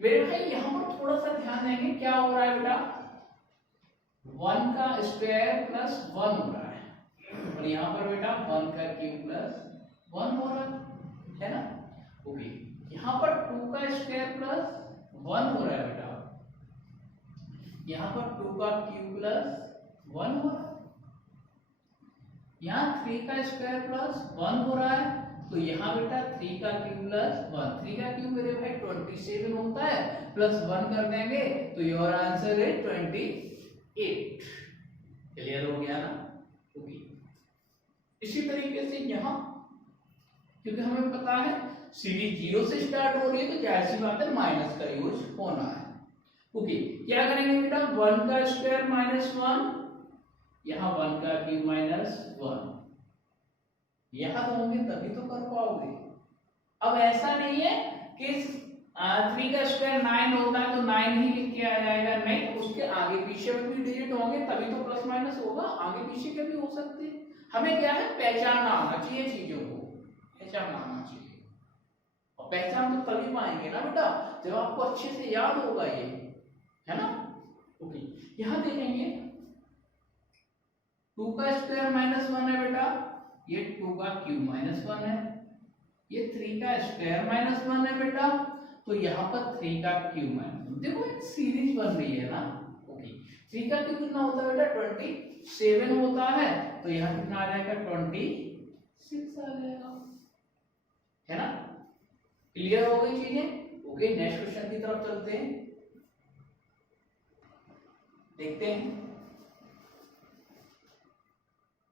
मेरे भाई यहां पर थोड़ा सा ध्यान देंगे, क्या हो रहा है बेटा, 1 का स्क्वायर प्लस 1 हो रहा है, और यहां पर बेटा 1 का क्यूब प्लस 1 हो रहा है ना। ओके, यहां पर 2 का स्क्वायर प्लस 1 हो रहा है बेटा, यहां पर 2 का क्यूब प्लस 1 हो रहा है, यहां 3 का स्क्वायर प्लस 1 हो रहा है, तो यहाँ बेटा 3 का क्यूब प्लस 1, 3 का क्यूब मेरे भाई 27 होता है, प्लस 1 कर देंगे तो योर आंसर है 28। क्लियर हो गया ना। ओके, इसी तरीके से यहाँ, क्योंकि हमें पता है सीरीज 0 से स्टार्ट हो रही है तो जाहिर सी बात है माइनस का यूज होना है। ओके, क्या करेंगे बेटा, 1 का स्क्वायर माइनस 1, यहाँ 1 का क्यूब माइनस 1, यहां तो होंगे तभी तो कर पाओगे। अब ऐसा नहीं है कि 3 का स्क्वायर 9 होता है तो 9 ही लिख के आ जाएगा, नहीं, उसके आगे पीछे भी डिजिट होंगे तभी तो प्लस माइनस होगा, आगे पीछे के भी हो सकते हैं। हमें क्या है, पहचानना आना चाहिए, चीजों को पहचानना आना चाहिए, और पहचान तो तभी पाएंगे ना बेटा जब आपको अच्छे से याद होगा ये, है ना। ओके, यहां देखेंगे 2 का स्क्वायर माइनस 1 है बेटा, ये 2 का क्यूब माइनस 1 है, ये 3 का स्क्वायर माइनस 1 है बेटा, तो यहाँ पर 3 का क्यूब माइनस 1, देखो एक सीरीज बन रही है ना। ओके, 3 का क्यूब कितना होता है बेटा, 27 होता है, तो यहाँ कितना आ जाएगा, 26 आ जाएगा, है ना। क्लियर हो गई चीजें। ओके, नेक्स्ट क्वेश्चन की तरफ चलते हैं, देखते हैं।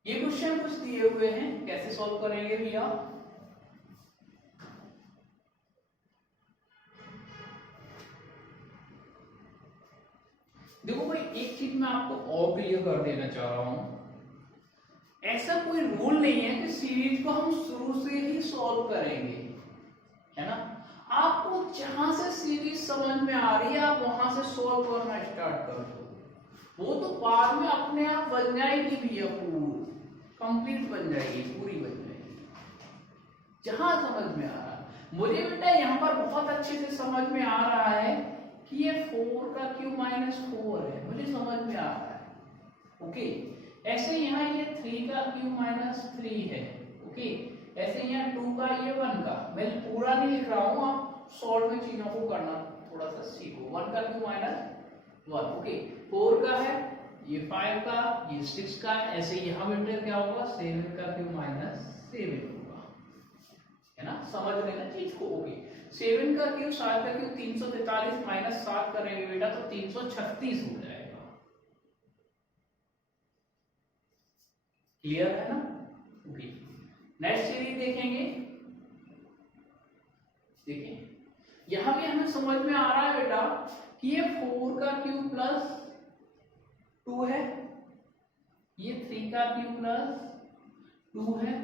ये क्वेश्चन कुछ दिए हुए हैं, कैसे सॉल्व करेंगे भैया। देखो भाई, एक चीज मैं आपको और क्लियर कर देना चाह रहा हूं, ऐसा कोई रूल नहीं है कि सीरीज को हम शुरू से ही सॉल्व करेंगे, है ना। आपको जहां से सीरीज समझ में आ रही है आप वहां से सॉल्व करना स्टार्ट कर दो, वो तो बाद में अपने आप बन जाएगी भैया, पूरी कंप्लीट बन जाएगी, पूरी बन जाएगी, जहां समझ में आ रहा है। मुझे बेटा यहाँ पर बहुत अच्छे से समझ में आ रहा है कि ये 4 का क्यूब माइनस 4 है, मुझे समझ में आ रहा है। ओके, ऐसे यहाँ ये 3 का क्यूब माइनस 3 है। ओके, ऐसे यहाँ 2 का, ये 1 का, मैं पूरा नहीं लिख रहा हूँ, आप सॉल्व में चीजों को करना थोड़ा सा सीखो। 1 का क्यूब माइनस 1, ओके, 4 का है, ये 5 का, ये 6 का, ऐसे यहाँ बेटा क्या होगा, 7 का क्यूब माइनस 7 होगा, है ना। समझ लेना चीज को। ओके, 7 का क्यूब, 7 का क्यूब 343 माइनस 7 करेंगे बेटा तो 336 हो जाएगा। क्लियर है ना। ओके, नेक्स्ट सीरीज देखेंगे यहां भी हमें समझ में आ रहा है बेटा कि ये 4 का क्यूब प्लस 2 है, ये 3 का क्यूब प्लस 2 है,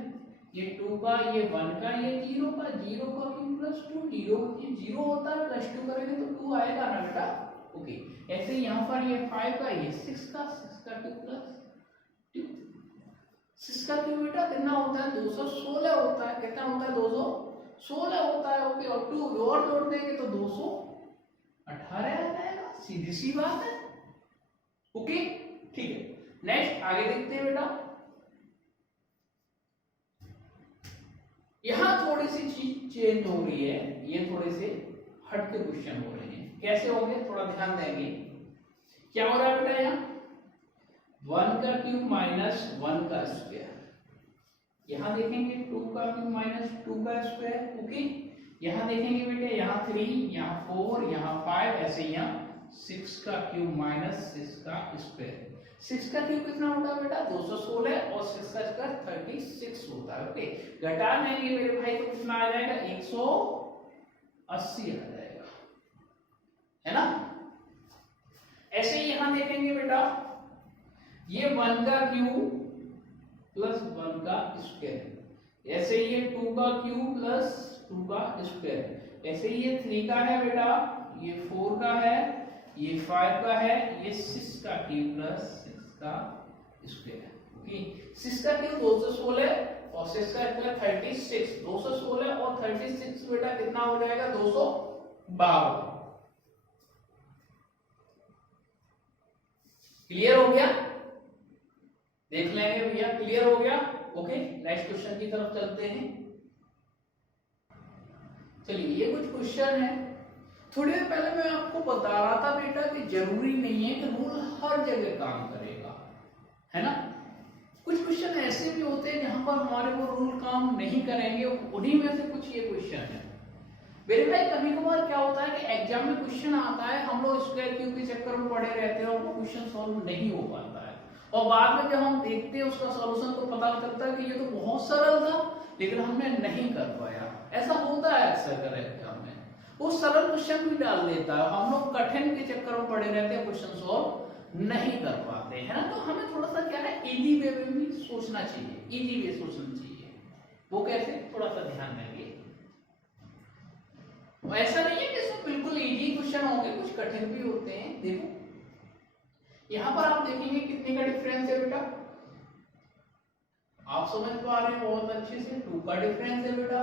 ये 2 का, ये 1 का, ये 0 का, 0 का क्यूब प्लस 2, 0 ये 0 होता है, प्लस 2 करेंगे तो 2 आएगा ना बेटा। ओके, ऐसे ही यहाँ पर ये 5 का, ये 6 का क्यूब प्लस 2, 6 का क्यूब बेटा कितना होता है 216 होता है, कितना होता है 216 होता है। ओके, और 2 और जोड़ देंगे तो 218 आ जाएगा, सीधी सी बात है। ओके ठीक है, नेक्स्ट आगे देखते हैं बेटा। यहां थोड़ी सी चीज चेंज हो रही है, ये थोड़े से हट के क्वेश्चन हो रहे हैं। कैसे होंगे थोड़ा ध्यान देंगे। क्या हो रहा है बेटा, यहाँ 1 का क्यूब माइनस 1 का स्क्वायर, यहां देखेंगे 2 का क्यूब माइनस 2 का स्क्वायर। ओके, यहां देखेंगे बेटे, यहाँ 3, यहाँ 4, यहाँ 5, ऐसे यहाँ 6 का क्यूब माइनस 6 का स्क्वायर। 6 का क्यूब कितना होता है बेटा 216 और 6 का स्क्वायर 36 होता है। ओके, घटा देंगे मेरे भाई तो कितना आ जाएगा 180 आ जाएगा, है ना। ऐसे ही यहां देखेंगे बेटा, ये 1 का क्यूब प्लस 1 का स्क्वायर, ऐसे ही ये 2 का क्यूब प्लस 2 का स्क्वायर, ऐसे ही ये 3 का है बेटा, ये 4 का है, ये 5 का है, ये 6 का क्यूब प्लस 6 का स्क्वायर। ओके, 6 का क्यूब 216 और 6 का स्क्वायर 36, 216 और 36 बेटा कितना हो जाएगा 252। क्लियर हो गया, देख लेंगे भैया, क्लियर हो गया। ओके, नेक्स्ट क्वेश्चन की तरफ चलते हैं। चलिए, ये कुछ क्वेश्चन है। थोड़ी देर पहले मैं आपको बता रहा था बेटा कि जरूरी नहीं है कि रूल हर जगह काम करेगा, है ना। कुछ क्वेश्चन ऐसे भी होते हैं जहां पर हमारे वो रूल काम नहीं करेंगे, उन्हीं में से कुछ ये क्वेश्चन है मेरे भाई। कभी कभार क्या होता है कि एग्जाम में क्वेश्चन आता है, हम लोग स्क्वायर क्यूब के चक्कर में पड़े रहते हैं और वो क्वेश्चन सॉल्व नहीं हो पाता है, और बाद में जब हम देखते हैं उसका सॉल्यूशन तो पता चलता है कि ये तो बहुत सरल था लेकिन हमने नहीं कर पाया। ऐसा होता है अक्सर कर एग्जाम में, वो सरल क्वेश्चन भी डाल देता है, हम लोग कठिन के चक्कर में पड़े रहते हैं, क्वेश्चन सॉल्व नहीं कर पाते हैं ना। तो हमें थोड़ा सा क्या है इजी वे में भी सोचना चाहिए, इजी वे सोचना चाहिए। वो कैसे, थोड़ा सा ध्यान देंगे। ऐसा नहीं है कि इसमें बिल्कुल इजी क्वेश्चन होंगे, कुछ कठिन भी होते हैं। देखो यहां पर आप देखेंगे कितने का डिफरेंस है बेटा, आप समझ पा रहे हैं बहुत अच्छे से। 2 का डिफरेंस है बेटा,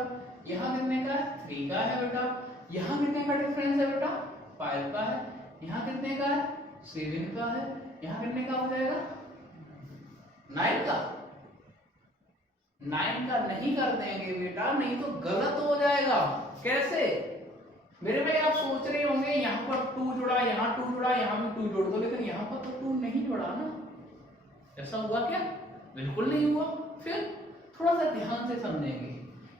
यहां कितने का है 3 का है बेटा, यहां कितने का डिफरेंस है बेटा 5 का है, यहां कितने का है 7 का है, यहां कितने का हो जाएगा 9 का। 9 का नहीं कर देंगे बेटा, नहीं तो गलत हो जाएगा। कैसे मेरे भाई, आप सोच रहे होंगे यहाँ पर 2 जुड़ा, यहाँ 2 जुड़ा, यहाँ भी 2 जोड़ दो, लेकिन यहाँ पर तो 2 नहीं जुड़ा ना। ऐसा हुआ क्या, बिल्कुल नहीं हुआ। फिर थोड़ा सा ध्यान से समझेंगे,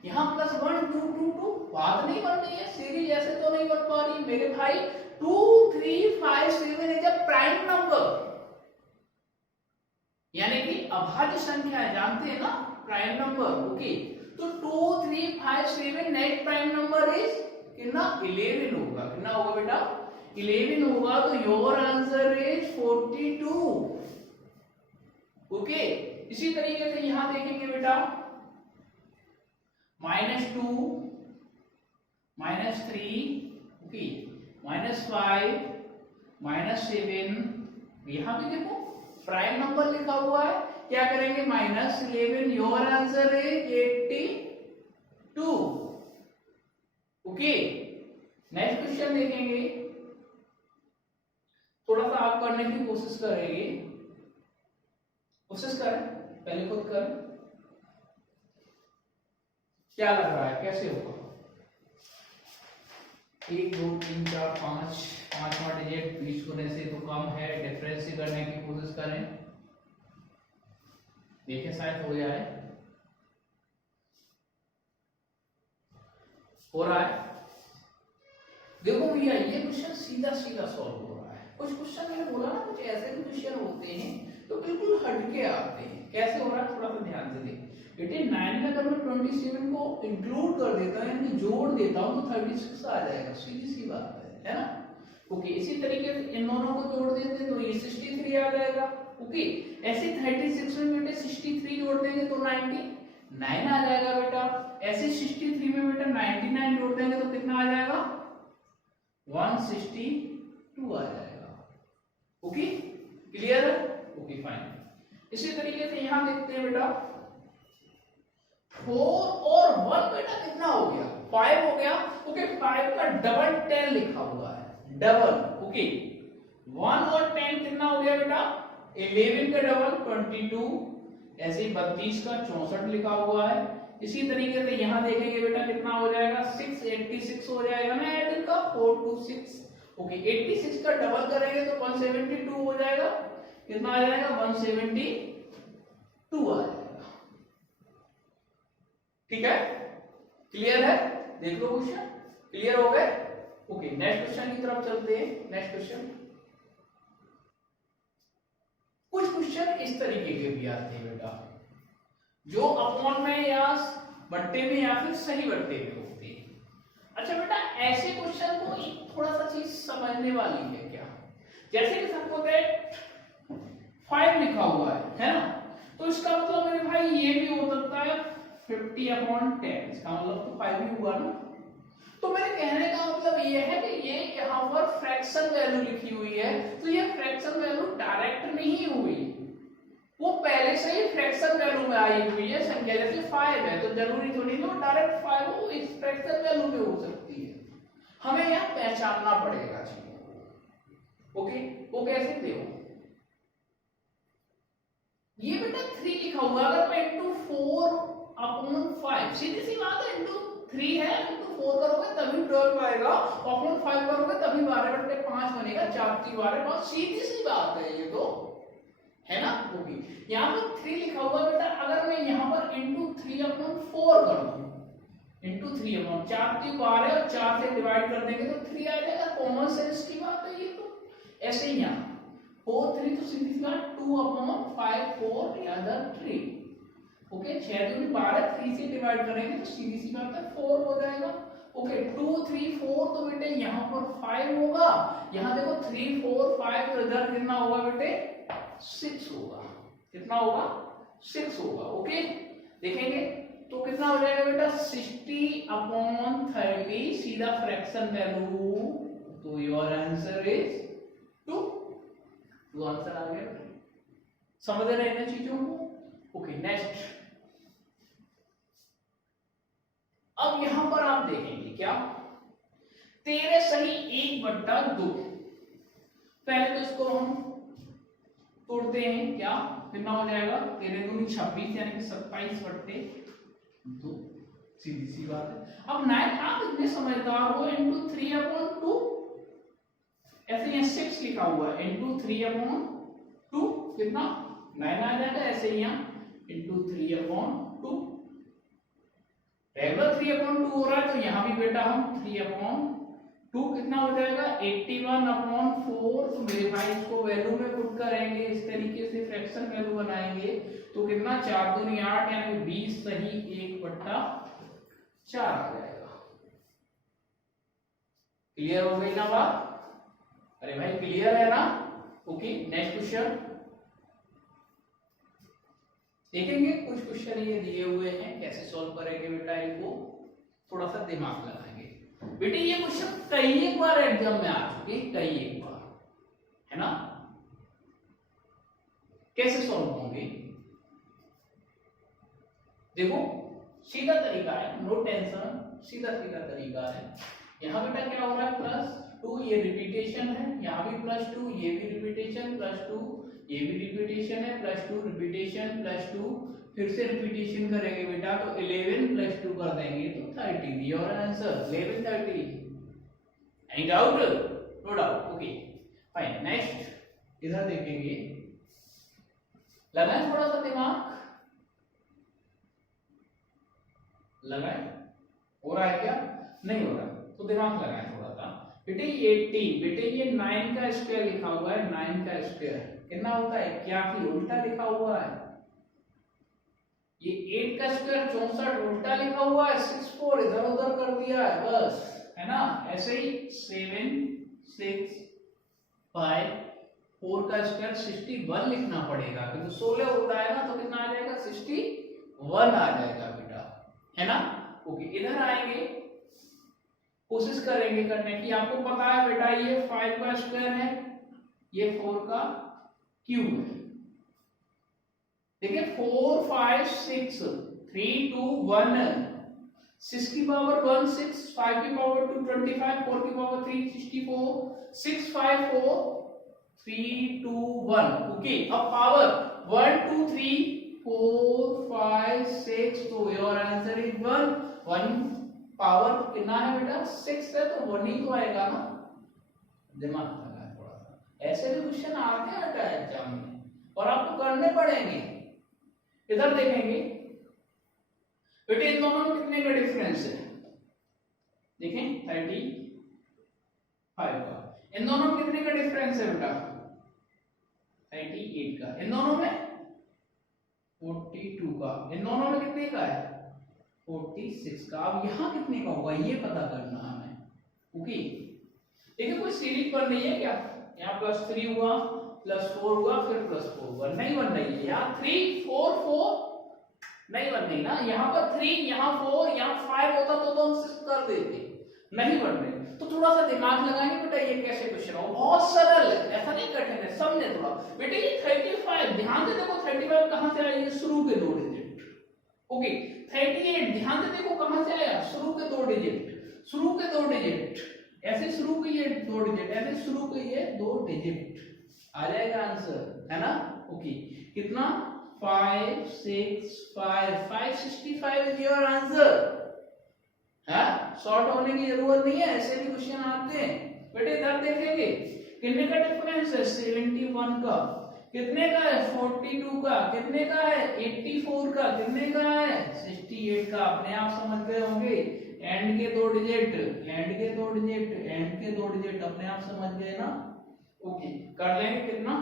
यहाँ +1 2 2 2 बात नहीं बन रही है, सीरीज ऐसे तो नहीं बन पा रही मेरे भाई। 2 3 5 7 इज अ प्राइम नंबर, यानी कि अभाज्य संख्या है, जानते हैं ना प्राइम नंबर। ओके, तो 2 3 5 7 नेक्स्ट प्राइम नंबर इज कितना 11 होगा। कितना होगा बेटा 11 होगा, तो योर आंसर इज 42। ओके, इसी तरीके से यहां देखेंगे बेटा -2 -3, ओके, -5 -7, यहां भी देखो प्राइम नंबर लिखा हुआ है। क्या करेंगे -11, your answer is 82। Okay, next question देखेंगे, थोड़ा सा आप करने की कोशिश करेंगे, कोशिश करें, पहले खुद करें। क्या लग रहा है कैसे होगा 1 2 3 4 5 5वां डिजिट 20 गुने से तो कम है, डिफरेंस से करने की कोशिश करें, देखें शायद हो जाए। हो रहा है, देखो भैया ये क्वेश्चन सीधा सीधा सॉल्व हो रहा है। कुछ क्वेश्चन मैंने बोला ना, कुछ ऐसे भी क्वेश्चन होते हैं तो बिल्कुल हटके आते हैं। कैसे हो रहा है थोड़ा सा ध्यान से देख। बेटे 9 में अगर मैं 27 को इंक्लूड कर देता हूँ यानी जोड़ देता हूँ तो 36 आ जाएगा, सीधी सी बात है ना। ओके, इसी तरीके से इन दोनों को जोड़ देते तो ये 63 आ जाएगा। ओके, ऐसे 36 में बेटे 63 जोड़ देंगे तो 99 आ जाएगा बेटा। ऐसे 63 में बेटा 99 जोड़ देंगे तो कितना आ जाएगा, 162 आ जाएगा। ओके, क्लियर है? Okay fine. इसी तरीके से यहां देखते हैं बेटा 4 और 1 बेटा कितना हो गया, 5 हो गया। ओके, 5 का डबल 10 लिखा हुआ है, डबल। ओके, 1 और 10 कितना हो गया बेटा, 11 का डबल 22। ऐसे ही 32 का 64 लिखा हुआ है। इसी तरीके से यहां देखेंगे बेटा कितना हो जाएगा, 686 हो जाएगा ना, ऐड का 4 2 6। ओके, 86 का डबल करेंगे तो 172 हो जाएगा। कितना आ जाएगा, 172 आ जाएगा। ठीक है, क्लियर है? देख लो क्वेश्चन, क्लियर हो गए? ओके, नेक्स्ट क्वेश्चन की तरफ चलते हैं। नेक्स्ट क्वेश्चन, कुछ क्वेश्चन इस तरीके के भी आते हैं बेटा जो अपॉन में या बट्टे में या फिर सही बट्टे में होते हैं। अच्छा बेटा, ऐसे क्वेश्चन को एक थोड़ा सा चीज समझने वाली है क्या, जैसे कि सबको 5 लिखा हुआ है ना, तो इसका मतलब मेरे भाई ये भी हो सकता है 50/10, इसका मतलब तो 5 ही हुआ ना। तो मेरे कहने का मतलब ये है कि ये यहाँ पर फ्रैक्शन वैल्यू लिखी हुई है, तो ये फ्रैक्शन वैल्यू डायरेक्ट नहीं हुई, वो पहले से ही फ्रैक्शन वैल्यू में आई हुई है। संख्या जैसे 5 है तो जरूरी थोड़ी ना डायरेक्ट 5 हो, इस फ्रैक्शन वैल्यू में हो सकती है। हमें यहाँ पहचानना पड़ेगा चीजों को। ओके, वो कैसे देखो, ये बेटा 3 लिखा हुआ, अगर मैं इंटू 4/5, सीधी सी बात है, इंटू 3 है, इंटू 4 करोगे तभी 12 आएगा, अपॉन 5 करोगे तभी 12/5 बनेगा, 4 3 12, बहुत सीधी सी बात है ये तो, है ना। ओके, यहाँ पर 3 लिखा हुआ बेटा, अगर मैं यहाँ पर इंटू 3/4 कर दूं, इंटू 3/4, 4 3 12 और 4 से डिवाइड कर देंगे तो 3 आ जाएगा, कॉमन सेंस की बात है ये तो। ऐसे ही यहाँ 4 3 तो सीधी सी बात 2/5 4 या 3। ओके, 6 दूनी 12, 3 से डिवाइड करेंगे तो सीधी सी बात है 4 हो जाएगा। ओके, 2 3 4 तो बेटे यहाँ पर 5 होगा, यहाँ देखो 3 4 5 तो इधर कितना होगा बेटे, 6 होगा। कितना होगा, 6 होगा। ओके, देखेंगे तो कितना हो जाएगा बेटा, 60/30, सीधा फ्रैक्शन वैल्यू, तो योर आंसर इज 2। तो आंसर आ गया। समझ रहे हैं चीजों को? ओके, नेक्स्ट, अब यहां पर आप देखेंगे क्या, 13 सही 1/2। पहले तो इसको हम तोड़ते हैं, क्या कितना हो जाएगा, 13 दूनी 26 यानी कि 27/2, सीधी सी बात है। अब 9 आप इतने समझदार हो, इंटू 3/2, ऐसे यहाँ 6 लिखा हुआ है, इंटू 3/2 कितना 9 आ जाएगा। ऐसे ही यहाँ इंटू 3/2, रेगुलर 3/2 हो रहा है तो यहाँ भी बेटा हम 3/2 कितना हो जाएगा, 81/4। तो मेरे भाई इसको वैल्यू में पुट करेंगे, इस तरीके से फ्रैक्शन वैल्यू बनाएंगे तो कितना 4 दूनी 8 यानी 20 सही 1/4 आ जाएगा। क्लियर हो गई ना बात? अरे भाई क्लियर है ना? ओके, नेक्स्ट क्वेश्चन देखेंगे। कुछ क्वेश्चन ये दिए हुए हैं, कैसे सॉल्व करेंगे बेटा, इनको थोड़ा सा दिमाग लगाएंगे। बेटे ये क्वेश्चन कई एक बार एग्जाम में आ चुके, कई एक बार, है ना। कैसे सॉल्व होंगे देखो, सीधा तरीका है, नो टेंशन, सीधा सीधा तरीका है। यहां बेटा क्या हो रहा है, +2, ये रिपीटेशन है, यहां भी +2, ये भी रिपीटेशन, +2 ये भी रिपीटेशन है, +2 रिपीटेशन, +2 फिर से रिपीटेशन करेंगे बेटा तो 11 +2 कर देंगे तो 30। Your answer 11 30। Any doubt? No doubt. Okay fine, next इधर देखेंगे, लगाएं थोड़ा सा दिमाग, लगाएं, हो रहा है क्या, नहीं हो रहा तो दिमाग लगाएं थोड़ा सा। बेटे ये 80, बेटे ये 9 का स्क्वायर लिखा हुआ है, 9 का स्क्वायर कितना होता है, 81, उल्टा लिखा हुआ है ये 8 का स्क्वायर 64 उल्टा लिखा हुआ है, 6 4 इधर उधर कर दिया है बस, है ना। ऐसे ही 7 6 5 4 का स्क्वायर 61 लिखना पड़ेगा, क्योंकि 16 होता है ना, तो कितना आ जाएगा 61 आ जाएगा बेटा, है ना। ओके, इधर आएंगे, कोशिश करेंगे करने की। आपको पता है बेटा ये 5 का स्क्वायर है, ये 4 का क्यूब है। देखिए 4 5 6 3 2 1, 6 की पावर 1 6, 5 की पावर 2 25, 4 की पावर 3 64, 6 5 4 3 2 1। ओके, अब पावर 1 2 3 4 5 6, तो योर आंसर इज 1। 1 पावर कितना है बेटा 6 है, तो 1 ही तो आएगा ना। दिमाग लगाए थोड़ा सा, ऐसे भी क्वेश्चन आते हैं बेटा एग्जाम में, और आपको करने पड़ेंगे। इधर देखेंगे बेटे, इन दोनों में कितने का डिफरेंस है, देखें 35 का। इन दोनों में कितने का डिफरेंस है बेटा 38 का। इन दोनों में 42 का। इन दोनों में कितने का है 46 का। अब यहां कितने का होगा ये पता करना है हमें। ओके, देखिए कोई सीरीज पर नहीं है क्या, यहाँ +3 हुआ, +4 हुआ, फिर +4 हुआ, नहीं बन रही है। यहाँ 3 4 4 नहीं बन रही ना, यहाँ पर 3, यहाँ 4, यहाँ 5 होता तो हम 6 कर देते, नहीं बन रहे। तो थोड़ा सा दिमाग लगाएंगे बेटा, ये कैसे क्वेश्चन हो, बहुत सरल है, ऐसा नहीं कठिन है, समझे थोड़ा। बेटे ये 35, ध्यान से देखो 35 कहां से आया, ये शुरू के 2 डिजिट। ओके, 38 ध्यान से देखो कहां से आया, शुरू के 2 डिजिट, शुरू के 2 डिजिट, ऐसे शुरू के ये 2 डिजिट, ऐसे शुरू के ये 2 डिजिट, आ जाएगा आंसर, है ना। ओके, कितना 5 6 5 565 इज योर आंसर। है, शॉर्ट होने की जरूरत नहीं है, ऐसे भी क्वेश्चन आते हैं बेटे। इधर देखेंगे कितने का डिफरेंस है 71 का, कितने का है 42 का, कितने का है 84 का, कितने का है 68 का। अपने आप समझ गए होंगे, एंड के 2 डिजिट, एंड के 2 डिजिट, एंड के 2 डिजिट, अपने आप समझ गए ना। ओके, कर लेंगे कितना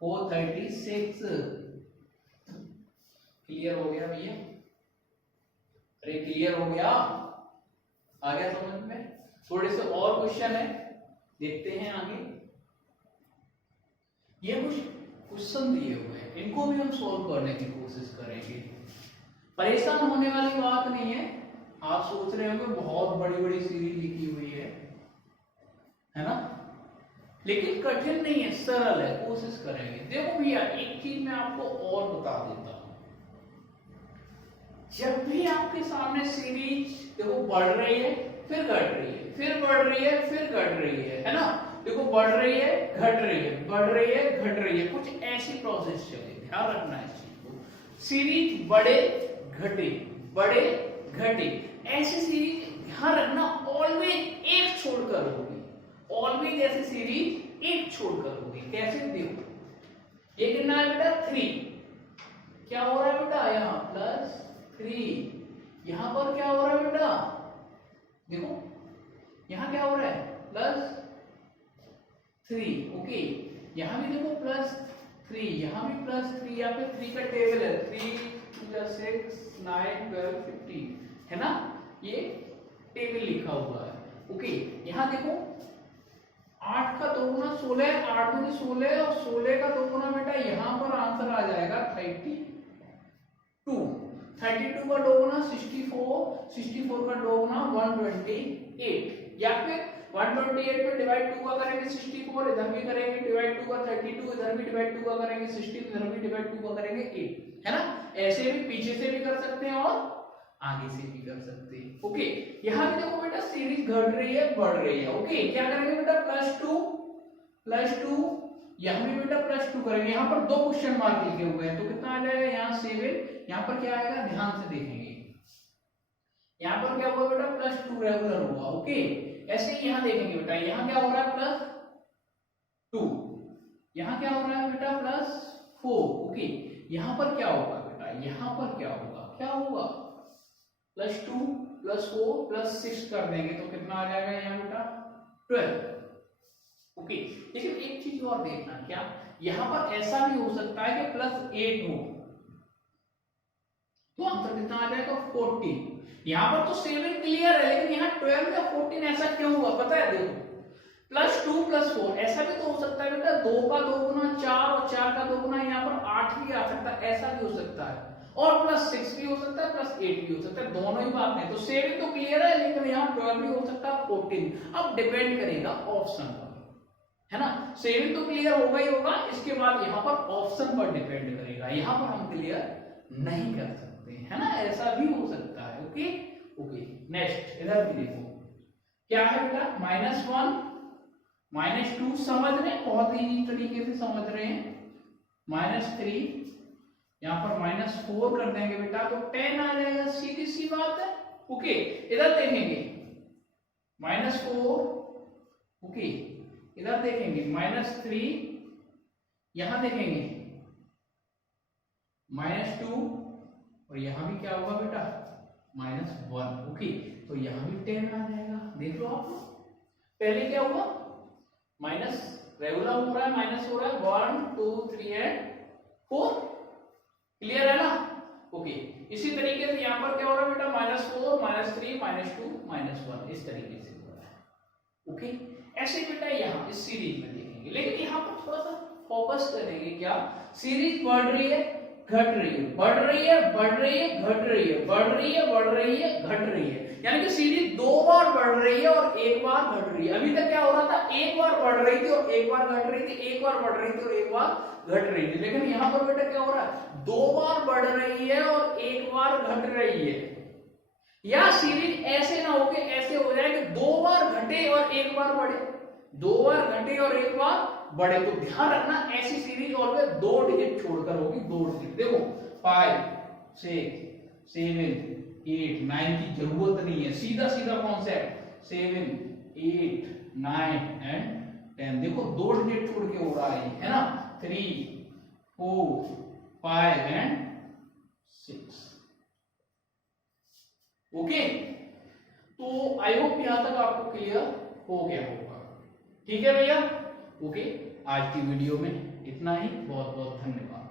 436। क्लियर हो गया भैया, अरे क्लियर हो गया, आ गया समझ में। थोड़े से और क्वेश्चन है, देखते हैं आगे। ये कुछ क्वेश्चन दिए हुए हैं, इनको भी हम सॉल्व करने की कोशिश करेंगे। परेशान होने वाली बात नहीं है। आप सोच रहे होंगे बहुत बड़ी बड़ी सीरीज लिखी हुई है ना, लेकिन कठिन नहीं है, सरल है, कोशिश करेंगे। देखो भैया एक चीज मैं आपको और बता देता हूं, जब भी आपके सामने सीरीज देखो बढ़ रही है, फिर घट रही है, फिर बढ़ रही है, फिर घट रही है ना। देखो बढ़ रही है, घट रही है, बढ़ रही है, घट रही है, कुछ ऐसी प्रोसेस चले, ध्यान रखना है इस चीज को। सीरीज बढ़े घटे, बढ़े घटे, ऐसी सीरीज ध्यान रखना ऑलवेज एक छोड़कर होगी, ऑलवेज ऐसी सीरीज एक छोड़कर होगी। कैसे, देखो ये कितना है बेटा 3, क्या हो रहा है बेटा यहाँ +3, यहां पर क्या हो रहा है बेटा, देखो यहां क्या हो रहा है +3। ओके, यहां भी देखो +3, यहां भी +3, यहाँ पे 3 का टेबल है, 3 + 6 9 12 15, है ना, ये टेबल लिखा हुआ है। ओके, यहां देखो 8 का 2 गुना 16, 8 दूनी 16, और 16 का 2 गुना बेटा यहां पर आंसर आ जाएगा 32, 32 का 2 गुना 64, 64 का 2 गुना 128, या फिर 128 में डिवाइड 2 का करेंगे 64, इधर भी करेंगे डिवाइड 2 का 32, इधर भी डिवाइड 2 का करेंगे 60, इधर भी डिवाइड 2 का करेंगे 8, है ना। ऐसे भी पीछे से भी कर सकते हैं और आगे से भी कर सकते हैं। ओके, यहां भी देखो बेटा सीरीज घट रही है, बढ़ रही है। ओके, क्या करेंगे बेटा +2, यहां भी बेटा +2 करेंगे। यहां पर 2 क्वेश्चन मार्क लिखे हुए हैं, तो कितना आ जाएगा यहाँ 7, यहाँ पर क्या आएगा ध्यान से देखेंगे, यहाँ पर क्या हुआ बेटा +2 रेगुलर हुआ। ओके, ऐसे ही यहाँ देखेंगे बेटा, यहाँ क्या हो रहा है +2, यहाँ क्या हो रहा है बेटा +4। ओके, यहाँ पर क्या होगा बेटा, यहाँ पर क्या होगा, क्या होगा +2 +4 +6 कर देंगे तो कितना आ जाएगा यहाँ बेटा 12। ओके, लेकिन एक चीज और देखना, क्या यहाँ पर ऐसा भी हो सकता है कि +8 हो, तो आंसर कितना आ जाएगा 14। यहाँ पर तो 7 क्लियर है, लेकिन यहाँ 12 या 14 ऐसा क्यों हुआ पता है? देखो +2 +4 ऐसा भी तो हो सकता है बेटा, 2 का 2 गुना 4 और 4 का 2 गुना यहाँ पर 8 भी आ सकता है, ऐसा भी हो सकता है, और +6 भी हो सकता है, +8 भी हो सकता है, दोनों ही बात है। तो 7 तो क्लियर है, लेकिन यहाँ 12 भी हो सकता है, 14। अब डिपेंड करेगा ऑप्शन पर, है ना। 7 तो क्लियर होगा ही होगा, इसके बाद यहाँ पर ऑप्शन पर डिपेंड करेगा, यहाँ पर हम क्लियर नहीं कर सकते, है ना, ऐसा भी हो सकता है। ओके ओके, नेक्स्ट इधर भी देखो क्या है बेटा, -1 -2 समझ रहे हैं, बहुत ही तरीके से समझ रहे हैं। -3 यहाँ पर -4 कर देंगे बेटा तो 10 आ जाएगा, सीधी सी बात है। ओके, इधर देखेंगे -4, ओके इधर देखेंगे -3, यहां देखेंगे -2, और यहां भी क्या होगा बेटा -1। ओके, तो यहां भी 10 आ जाएगा। देख लो आप, पहले क्या हुआ, माइनस रेगुलर हो रहा है, माइनस हो रहा है, 1 2 3 एंड 4, क्लियर है ना। ओके, इसी तरीके से यहाँ पर क्या हो रहा है बेटा, -4 -3 -2 -1, इस तरीके से हो रहा है। ओके, ऐसे बेटा यहाँ इस सीरीज में देखेंगे, लेकिन यहाँ पर थोड़ा सा फोकस करेंगे, क्या सीरीज बढ़ रही है घट रही है, बढ़ रही है बढ़ रही है घट रही है, बढ़ रही है बढ़ रही है घट रही है, यानी कि सीरीज 2 बार बढ़ रही है और 1 बार घट रही है। अभी तक क्या हो रहा था, 1 बार बढ़ रही थी और 1 बार घट रही थी, 1 बार बढ़ रही थी और 1 बार घट रही थी, लेकिन यहाँ पर बेटा क्या हो रहा है, 2 बार बढ़ रही है और 1 बार घट रही है। या सीरीज ऐसे ना होके ऐसे हो जाए कि 2 बार घटे और 1 बार बढ़े, 2 बार घटे और 1 बार बढ़े। तो ध्यान रखना, ऐसी सीरीज ऑलवेज 2 डिजिट छोड़कर होगी, 2 डिजिट। देखो 5 6 7 8 9 की जरूरत नहीं है, सीधा सीधा कॉन्सेप्ट 7 8 9 एंड 10। देखो 2 डिजिट छोड़ के हो रहा है ना, 3 4 5 एंड 6। ओके, तो आई होप यहां तक आपको क्लियर हो गया होगा। ठीक है भैया, ओके, आज की वीडियो में इतना ही, बहुत बहुत धन्यवाद।